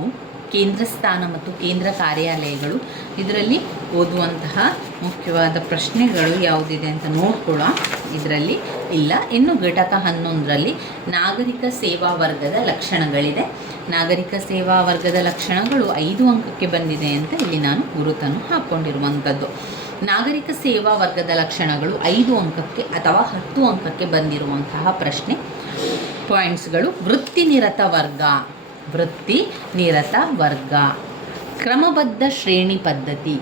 ಕೇಂದ್ರ ಸ್ಥಾನ ಮತ್ತು ಕೇಂದ್ರ ಕಾರ್ಯಾಲಯಗಳು. ಇದರಲ್ಲಿ ಓದುವಂತಹ ಮುಖ್ಯವಾದ ಪ್ರಶ್ನೆಗಳು ಯಾವುದಿದೆ ಅಂತ ನೋಡ್ಕೊಳ್ಳೋ ಇದರಲ್ಲಿ ಇಲ್ಲ. ಇನ್ನು ಘಟಕ 11ರಲ್ಲಿ ನಾಗರಿಕ ಸೇವಾ ವರ್ಗದ ಲಕ್ಷಣಗಳಿದೆ. ನಾಗರಿಕ ಸೇವಾ ವರ್ಗದ ಲಕ್ಷಣಗಳು 5 ಅಂಕಕ್ಕೆ ಬಂದಿದೆ ಅಂತ ಇಲ್ಲಿ ನಾನು ಗುರುತನ್ನು ಹಾಕ್ಕೊಂಡಿರುವಂಥದ್ದು. ನಾಗರಿಕ ಸೇವಾ ವರ್ಗದ ಲಕ್ಷಣಗಳು 5 ಅಂಕಕ್ಕೆ ಅಥವಾ 10 ಅಂಕಕ್ಕೆ ಬಂದಿರುವಂತಹ ಪ್ರಶ್ನೆ. ಪಾಯಿಂಟ್ಸ್ಗಳು: ವೃತ್ತಿನಿರತ ವರ್ಗ, ಕ್ರಮಬದ್ಧ ಶ್ರೇಣಿ ಪದ್ಧತಿ,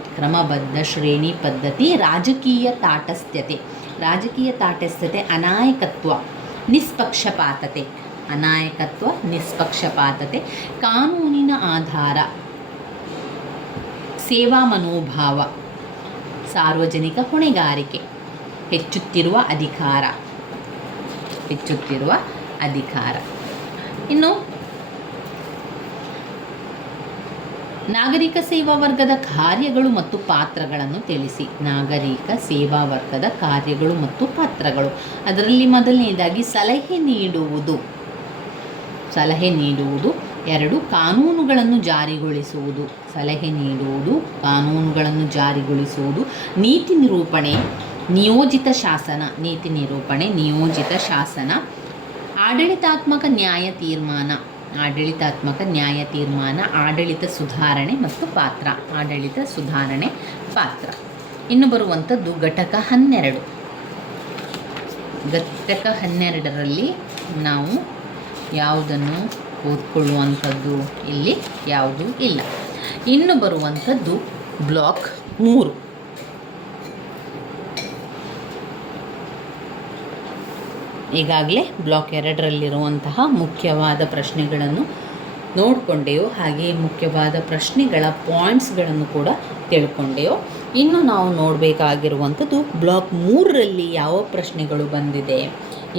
ರಾಜಕೀಯ ತಾಟಸ್ಥ್ಯತೆ, ಅನಾಯಕತ್ವ, ನಿಷ್ಪಕ್ಷಪಾತತೆ, ಕಾನೂನಿನ ಆಧಾರ, ಸೇವಾ ಮನೋಭಾವ, ಸಾರ್ವಜನಿಕ ಹೊಣೆಗಾರಿಕೆ, ಹೆಚ್ಚುತ್ತಿರುವ ಅಧಿಕಾರ. ಇನ್ನು ನಾಗರಿಕ ಸೇವಾ ವರ್ಗದ ಕಾರ್ಯಗಳು ಮತ್ತು ಪಾತ್ರಗಳನ್ನು ತಿಳಿಸಿ. ನಾಗರಿಕ ಸೇವಾ ವರ್ಗದ ಕಾರ್ಯಗಳು ಮತ್ತು ಪಾತ್ರಗಳು, ಅದರಲ್ಲಿ ಮೊದಲನೆಯದಾಗಿ ಸಲಹೆ ನೀಡುವುದು. 2, ಕಾನೂನುಗಳನ್ನು ಜಾರಿಗೊಳಿಸುವುದು. ನೀತಿ ನಿರೂಪಣೆ, ನಿಯೋಜಿತ ಶಾಸನ. ಆಡಳಿತಾತ್ಮಕ ನ್ಯಾಯ ತೀರ್ಮಾನ, ಆಡಳಿತ ಸುಧಾರಣೆ ಮತ್ತು ಪಾತ್ರ. ಇನ್ನು ಬರುವಂಥದ್ದು ಘಟಕ 12. ಘಟಕ 12ರಲ್ಲಿ ನಾವು ಯಾವುದನ್ನು ಓದ್ಕೊಳ್ಳುವಂಥದ್ದು ಇಲ್ಲಿ ಯಾವುದೂ ಇಲ್ಲ. ಇನ್ನು ಬರುವಂಥದ್ದು ಬ್ಲಾಕ್ 3. ಈಗಾಗಲೇ ಬ್ಲಾಕ್ 2ರಲ್ಲಿರುವಂತಹ ಮುಖ್ಯವಾದ ಪ್ರಶ್ನೆಗಳನ್ನು ನೋಡಿಕೊಂಡೆಯೋ, ಹಾಗೆಯೇ ಮುಖ್ಯವಾದ ಪ್ರಶ್ನೆಗಳ ಪಾಯಿಂಟ್ಸ್ಗಳನ್ನು ಕೂಡ ತಿಳ್ಕೊಂಡೆಯೋ. ಇನ್ನು ನಾವು ನೋಡಬೇಕಾಗಿರುವಂಥದ್ದು ಬ್ಲಾಕ್ 3ರಲ್ಲಿ ಯಾವ ಪ್ರಶ್ನೆಗಳು ಬಂದಿದೆ,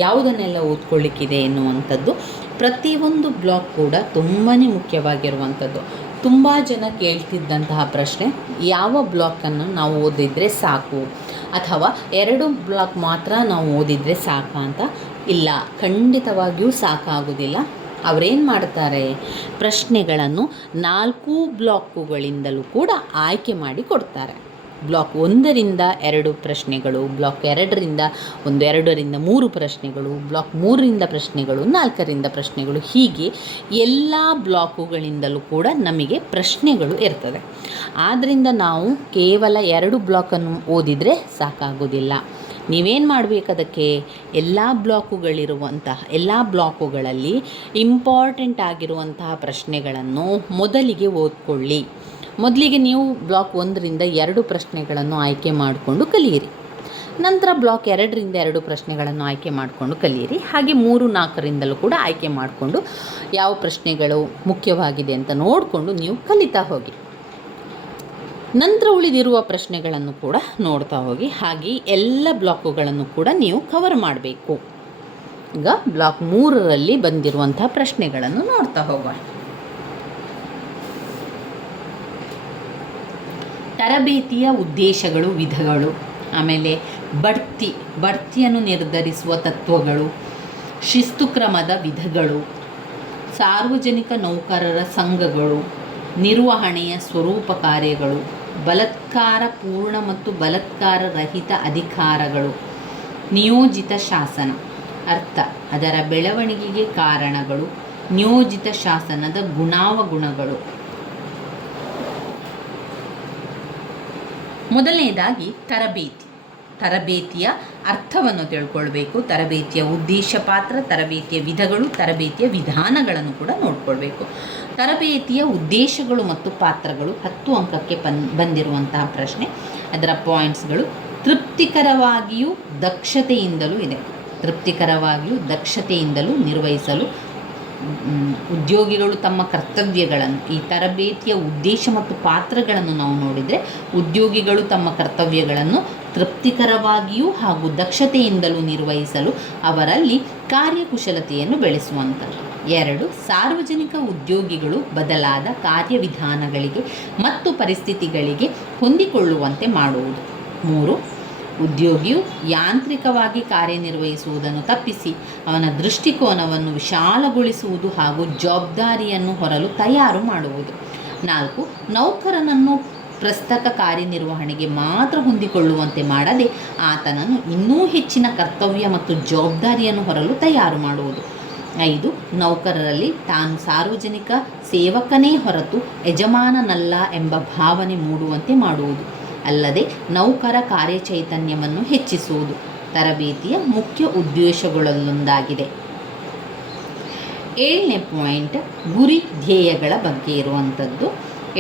ಯಾವುದನ್ನೆಲ್ಲ ಓದ್ಕೊಳ್ಳಿಕ್ಕಿದೆ ಎನ್ನುವಂಥದ್ದು. ಪ್ರತಿಯೊಂದು ಬ್ಲಾಕ್ ಕೂಡ ತುಂಬಾ ಮುಖ್ಯವಾಗಿರುವಂಥದ್ದು. ತುಂಬ ಜನ ಕೇಳ್ತಿದ್ದಂತಹ ಪ್ರಶ್ನೆ, ಯಾವ ಬ್ಲಾಕನ್ನು ನಾವು ಓದಿದರೆ ಸಾಕು ಅಥವಾ 2 ಬ್ಲಾಕ್ ಮಾತ್ರ ನಾವು ಓದಿದರೆ ಸಾಕಾ ಅಂತ. ಇಲ್ಲ, ಖಂಡಿತವಾಗಿಯೂ ಸಾಕಾಗೋದಿಲ್ಲ. ಅವರೇನು ಮಾಡ್ತಾರೆ, ಪ್ರಶ್ನೆಗಳನ್ನು 4 ಬ್ಲಾಕುಗಳಿಂದಲೂ ಕೂಡ ಆಯ್ಕೆ ಮಾಡಿ ಕೊಡ್ತಾರೆ. ಬ್ಲಾಕ್ 1ರಿಂದ 2 ಪ್ರಶ್ನೆಗಳು, ಬ್ಲಾಕ್ 2ರಿಂದ 2ರಿಂದ 3 ಪ್ರಶ್ನೆಗಳು, ಬ್ಲಾಕ್ 3ರಿಂದ ಪ್ರಶ್ನೆಗಳು, 4ರಿಂದ ಪ್ರಶ್ನೆಗಳು, ಹೀಗೆ ಎಲ್ಲ ಬ್ಲಾಕುಗಳಿಂದಲೂ ಕೂಡ ನಮಗೆ ಪ್ರಶ್ನೆಗಳು ಇರ್ತದೆ. ಆದ್ದರಿಂದ ನಾವು ಕೇವಲ 2 ಬ್ಲಾಕನ್ನು ಓದಿದರೆ ಸಾಕಾಗೋದಿಲ್ಲ. ನೀವೇನು ಮಾಡಬೇಕು, ಅದಕ್ಕೆ ಎಲ್ಲ ಬ್ಲಾಕುಗಳಲ್ಲಿ ಇಂಪಾರ್ಟೆಂಟ್ ಆಗಿರುವಂತಹ ಪ್ರಶ್ನೆಗಳನ್ನು ಮೊದಲಿಗೆ ಓದ್ಕೊಳ್ಳಿ. ಮೊದಲಿಗೆ ನೀವು ಬ್ಲಾಕ್ 1ರಿಂದ 2 ಪ್ರಶ್ನೆಗಳನ್ನು ಆಯ್ಕೆ ಮಾಡಿಕೊಂಡು ಕಲಿಯಿರಿ. ನಂತರ ಬ್ಲಾಕ್ 2ರಿಂದ 2 ಪ್ರಶ್ನೆಗಳನ್ನು ಆಯ್ಕೆ ಮಾಡಿಕೊಂಡು ಕಲಿಯಿರಿ. ಹಾಗೆ 3, 4ರಿಂದಲೂ ಕೂಡ ಆಯ್ಕೆ ಮಾಡಿಕೊಂಡು ಯಾವ ಪ್ರಶ್ನೆಗಳು ಮುಖ್ಯವಾಗಿದೆ ಅಂತ ನೋಡಿಕೊಂಡು ನೀವು ಕಲಿತಾ ಹೋಗಿ. ನಂತರ ಉಳಿದಿರುವ ಪ್ರಶ್ನೆಗಳನ್ನು ಕೂಡ ನೋಡ್ತಾ ಹೋಗಿ. ಹಾಗೆ ಎಲ್ಲ ಬ್ಲಾಕುಗಳನ್ನು ಕೂಡ ನೀವು ಕವರ್ ಮಾಡಬೇಕು. ಈಗ ಬ್ಲಾಕ್ 3ರಲ್ಲಿ ಬಂದಿರುವಂಥ ಪ್ರಶ್ನೆಗಳನ್ನು ನೋಡ್ತಾ ಹೋಗೋಣ. ತರಬೇತಿಯ ಉದ್ದೇಶಗಳು, ವಿಧಗಳು, ಆಮೇಲೆ ಬಡ್ತಿಯನ್ನು ನಿರ್ಧರಿಸುವ ತತ್ವಗಳು, ಶಿಸ್ತು ಕ್ರಮದ ವಿಧಗಳು, ಸಾರ್ವಜನಿಕ ನೌಕರರ ಸಂಘಗಳು, ನಿರ್ವಹಣೆಯ ಸ್ವರೂಪ ಕಾರ್ಯಗಳು, ಬಲಾತ್ಕಾರ ಪೂರ್ಣ ಮತ್ತು ಬಲಾತ್ಕಾರ ರಹಿತ ಅಧಿಕಾರಗಳು, ನಿಯೋಜಿತ ಶಾಸನ, ಅರ್ಥ ಅದರ ಬೆಳವಣಿಗೆಗೆ ಕಾರಣಗಳು, ನಿಯೋಜಿತ ಶಾಸನದ ಗುಣಾವಗುಣಗಳು. ಮೊದಲನೇದಾಗಿ ತರಬೇತಿಯ ಅರ್ಥವನ್ನು ತಿಳ್ಕೊಳ್ಬೇಕು. ತರಬೇತಿಯ ಉದ್ದೇಶ, ಪಾತ್ರ, ತರಬೇತಿಯ ವಿಧಗಳು, ತರಬೇತಿಯ ವಿಧಾನಗಳನ್ನು ಕೂಡ ನೋಡ್ಕೊಳ್ಬೇಕು. ತರಬೇತಿಯ ಉದ್ದೇಶಗಳು ಮತ್ತು ಪಾತ್ರಗಳು 10 ಅಂಕಕ್ಕೆ ಬಂದಿರುವಂತಹ ಪ್ರಶ್ನೆ. ಅದರ ಪಾಯಿಂಟ್ಸ್ಗಳು: ತೃಪ್ತಿಕರವಾಗಿಯೂ ದಕ್ಷತೆಯಿಂದಲೂ ಇದೆ. ತೃಪ್ತಿಕರವಾಗಿಯೂ ದಕ್ಷತೆಯಿಂದಲೂ ನಿರ್ವಹಿಸಲು ಉದ್ಯೋಗಿಗಳು ತಮ್ಮ ಕರ್ತವ್ಯಗಳನ್ನು, ಈ ತರಬೇತಿಯ ಉದ್ದೇಶ ಮತ್ತು ಪಾತ್ರಗಳನ್ನು ನಾವು ನೋಡಿದರೆ, ಉದ್ಯೋಗಿಗಳು ತಮ್ಮ ಕರ್ತವ್ಯಗಳನ್ನು ತೃಪ್ತಿಕರವಾಗಿಯೂ ಹಾಗೂ ದಕ್ಷತೆಯಿಂದಲೂ ನಿರ್ವಹಿಸಲು ಅವರಲ್ಲಿ ಕಾರ್ಯಕುಶಲತೆಯನ್ನು ಬೆಳೆಸುವಂಥದ್ದು. 2, ಸಾರ್ವಜನಿಕ ಉದ್ಯೋಗಿಗಳು ಬದಲಾದ ಕಾರ್ಯವಿಧಾನಗಳಿಗೆ ಮತ್ತು ಪರಿಸ್ಥಿತಿಗಳಿಗೆ ಹೊಂದಿಕೊಳ್ಳುವಂತೆ ಮಾಡುವುದು. 3, ಉದ್ಯೋಗಿಯು ಯಾಂತ್ರಿಕವಾಗಿ ಕಾರ್ಯನಿರ್ವಹಿಸುವುದನ್ನು ತಪ್ಪಿಸಿ ಅವನ ದೃಷ್ಟಿಕೋನವನ್ನು ವಿಶಾಲಗೊಳಿಸುವುದು ಹಾಗೂ ಜವಾಬ್ದಾರಿಯನ್ನು ಹೊರಲು ತಯಾರು ಮಾಡುವುದು. 4, ನೌಕರನನ್ನು ಪ್ರಸಕ್ತ ಕಾರ್ಯನಿರ್ವಹಣೆಗೆ ಮಾತ್ರ ಹೊಂದಿಕೊಳ್ಳುವಂತೆ ಮಾಡದೆ ಆತನನ್ನು ಇನ್ನೂ ಹೆಚ್ಚಿನ ಕರ್ತವ್ಯ ಮತ್ತು ಜವಾಬ್ದಾರಿಯನ್ನು ಹೊರಲು ತಯಾರು ಮಾಡುವುದು. 5, ನೌಕರರಲ್ಲಿ ತಾನು ಸಾರ್ವಜನಿಕ ಸೇವಕನೇ ಹೊರತು ಯಜಮಾನನಲ್ಲ ಎಂಬ ಭಾವನೆ ಮೂಡುವಂತೆ ಮಾಡುವುದು. ಅಲ್ಲದೆ ನೌಕರ ಕಾರ್ಯಚೈತನ್ಯವನ್ನು ಹೆಚ್ಚಿಸುವುದು ತರಬೇತಿಯ ಮುಖ್ಯ ಉದ್ದೇಶಗಳಲ್ಲೊಂದಾಗಿದೆ. 7ನೇ ಪಾಯಿಂಟ್ ಗುರಿ ಧ್ಯೇಯಗಳ ಬಗ್ಗೆ ಇರುವಂಥದ್ದು.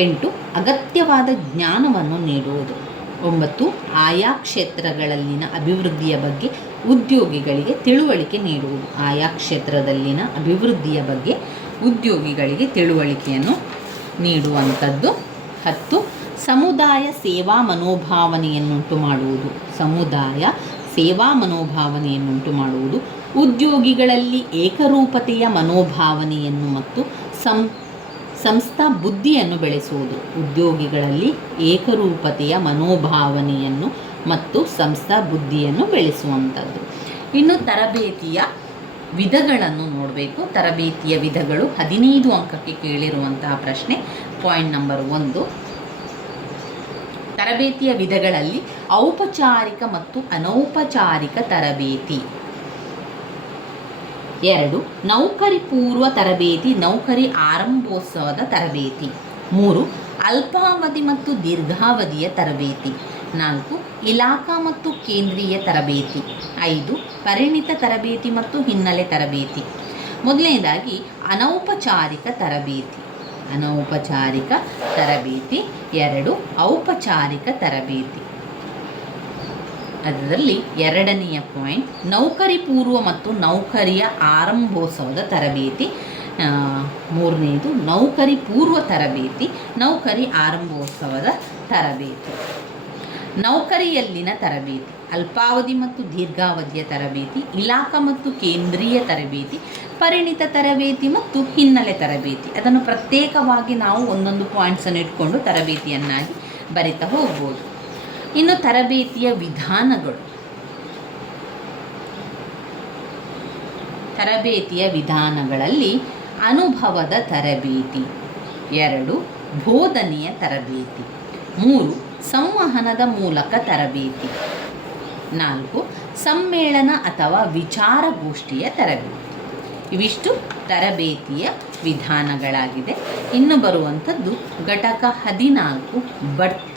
8, ಅಗತ್ಯವಾದ ಜ್ಞಾನವನ್ನು ನೀಡುವುದು. 9, ಆಯಾ ಕ್ಷೇತ್ರಗಳಲ್ಲಿನ ಅಭಿವೃದ್ಧಿಯ ಬಗ್ಗೆ ಉದ್ಯೋಗಿಗಳಿಗೆ ತಿಳುವಳಿಕೆ ನೀಡುವುದು. ಆಯಾ ಕ್ಷೇತ್ರದಲ್ಲಿನ ಅಭಿವೃದ್ಧಿಯ ಬಗ್ಗೆ ಉದ್ಯೋಗಿಗಳಿಗೆ ತಿಳುವಳಿಕೆಯನ್ನು ನೀಡುವಂಥದ್ದು. 10, ಸಮುದಾಯ ಸೇವಾ ಮನೋಭಾವನೆಯನ್ನುಂಟು ಮಾಡುವುದು. ಸಮುದಾಯ ಸೇವಾ ಮನೋಭಾವನೆಯನ್ನುಂಟು ಮಾಡುವುದು. ಉದ್ಯೋಗಿಗಳಲ್ಲಿ ಏಕರೂಪತೆಯ ಮನೋಭಾವನೆಯನ್ನು ಮತ್ತು ಸಂಸ್ಥಾ ಬುದ್ಧಿಯನ್ನು ಬೆಳೆಸುವುದು. ಉದ್ಯೋಗಿಗಳಲ್ಲಿ ಏಕರೂಪತೆಯ ಮನೋಭಾವನೆಯನ್ನು ಮತ್ತು ಸಂಸ್ಥಾ ಬುದ್ಧಿಯನ್ನು ಬೆಳೆಸುವಂಥದ್ದು. ಇನ್ನು ತರಬೇತಿಯ ವಿಧಗಳನ್ನು ನೋಡಬೇಕು. ತರಬೇತಿಯ ವಿಧಗಳು 15 ಅಂಕಕ್ಕೆ ಕೇಳಿರುವಂತಹ ಪ್ರಶ್ನೆ. ಪಾಯಿಂಟ್ ನಂಬರ್ 1, ತರಬೇತಿಯ ವಿಧಗಳಲ್ಲಿ ಔಪಚಾರಿಕ ಮತ್ತು ಅನೌಪಚಾರಿಕ ತರಬೇತಿ. 2, ನೌಕರಿ ಪೂರ್ವ ತರಬೇತಿ, ನೌಕರಿ ಆರಂಭೋತ್ಸವದ ತರಬೇತಿ. 3, ಅಲ್ಪಾವಧಿ ಮತ್ತು ದೀರ್ಘಾವಧಿಯ ತರಬೇತಿ. 4, ಇಲಾಖಾ ಮತ್ತು ಕೇಂದ್ರೀಯ ತರಬೇತಿ. 5, ಪರಿಣಿತ ತರಬೇತಿ ಮತ್ತು ಹಿನ್ನೆಲೆ ತರಬೇತಿ. ಮೊದಲನೇದಾಗಿ ಅನೌಪಚಾರಿಕ ತರಬೇತಿ. 2, ಔಪಚಾರಿಕ ತರಬೇತಿ. ಅದರಲ್ಲಿ 2ನೆಯ ಪಾಯಿಂಟ್ ನೌಕರಿ ಪೂರ್ವ ಮತ್ತು ನೌಕರಿಯ ಆರಂಭೋತ್ಸವದ ತರಬೇತಿ. 3ನೇದು ನೌಕರಿ ಪೂರ್ವ ತರಬೇತಿ, ನೌಕರಿ ಆರಂಭೋತ್ಸವದ ತರಬೇತಿ. ನೌಕರಿಯಲ್ಲಿನ ತರಬೇತಿ: ಅಲ್ಪಾವಧಿ ಮತ್ತು ದೀರ್ಘಾವಧಿಯ ತರಬೇತಿ, ಇಲಾಖಾ ಮತ್ತು ಕೇಂದ್ರೀಯ ತರಬೇತಿ, ಪರಿಣಿತ ತರಬೇತಿ ಮತ್ತು ಹಿನ್ನೆಲೆ ತರಬೇತಿ. ಅದನ್ನು ಪ್ರತ್ಯೇಕವಾಗಿ ನಾವು ಒಂದೊಂದು ಪಾಯಿಂಟ್ಸನ್ನು ಇಟ್ಕೊಂಡು ತರಬೇತಿಯನ್ನಾಗಿ ಬರಿತಾ ಹೋಗ್ಬೋದು. ಇನ್ನು ತರಬೇತಿಯ ವಿಧಾನಗಳು. ತರಬೇತಿಯ ವಿಧಾನಗಳಲ್ಲಿ ಅನುಭವದ ತರಬೇತಿ. 2, ಬೋಧನೆಯ ತರಬೇತಿ. 3, ಸಂವಹನದ ಮೂಲಕ ತರಬೇತಿ. 4, ಸಮ್ಮೇಳನ ಅಥವಾ ವಿಚಾರಗೋಷ್ಠಿಯ ತರಬೇತಿ. ಇವಿಷ್ಟು ತರಬೇತಿಯ ವಿಧಾನಗಳಾಗಿದೆ. ಇನ್ನು ಬರುವಂಥದ್ದು ಘಟಕ 14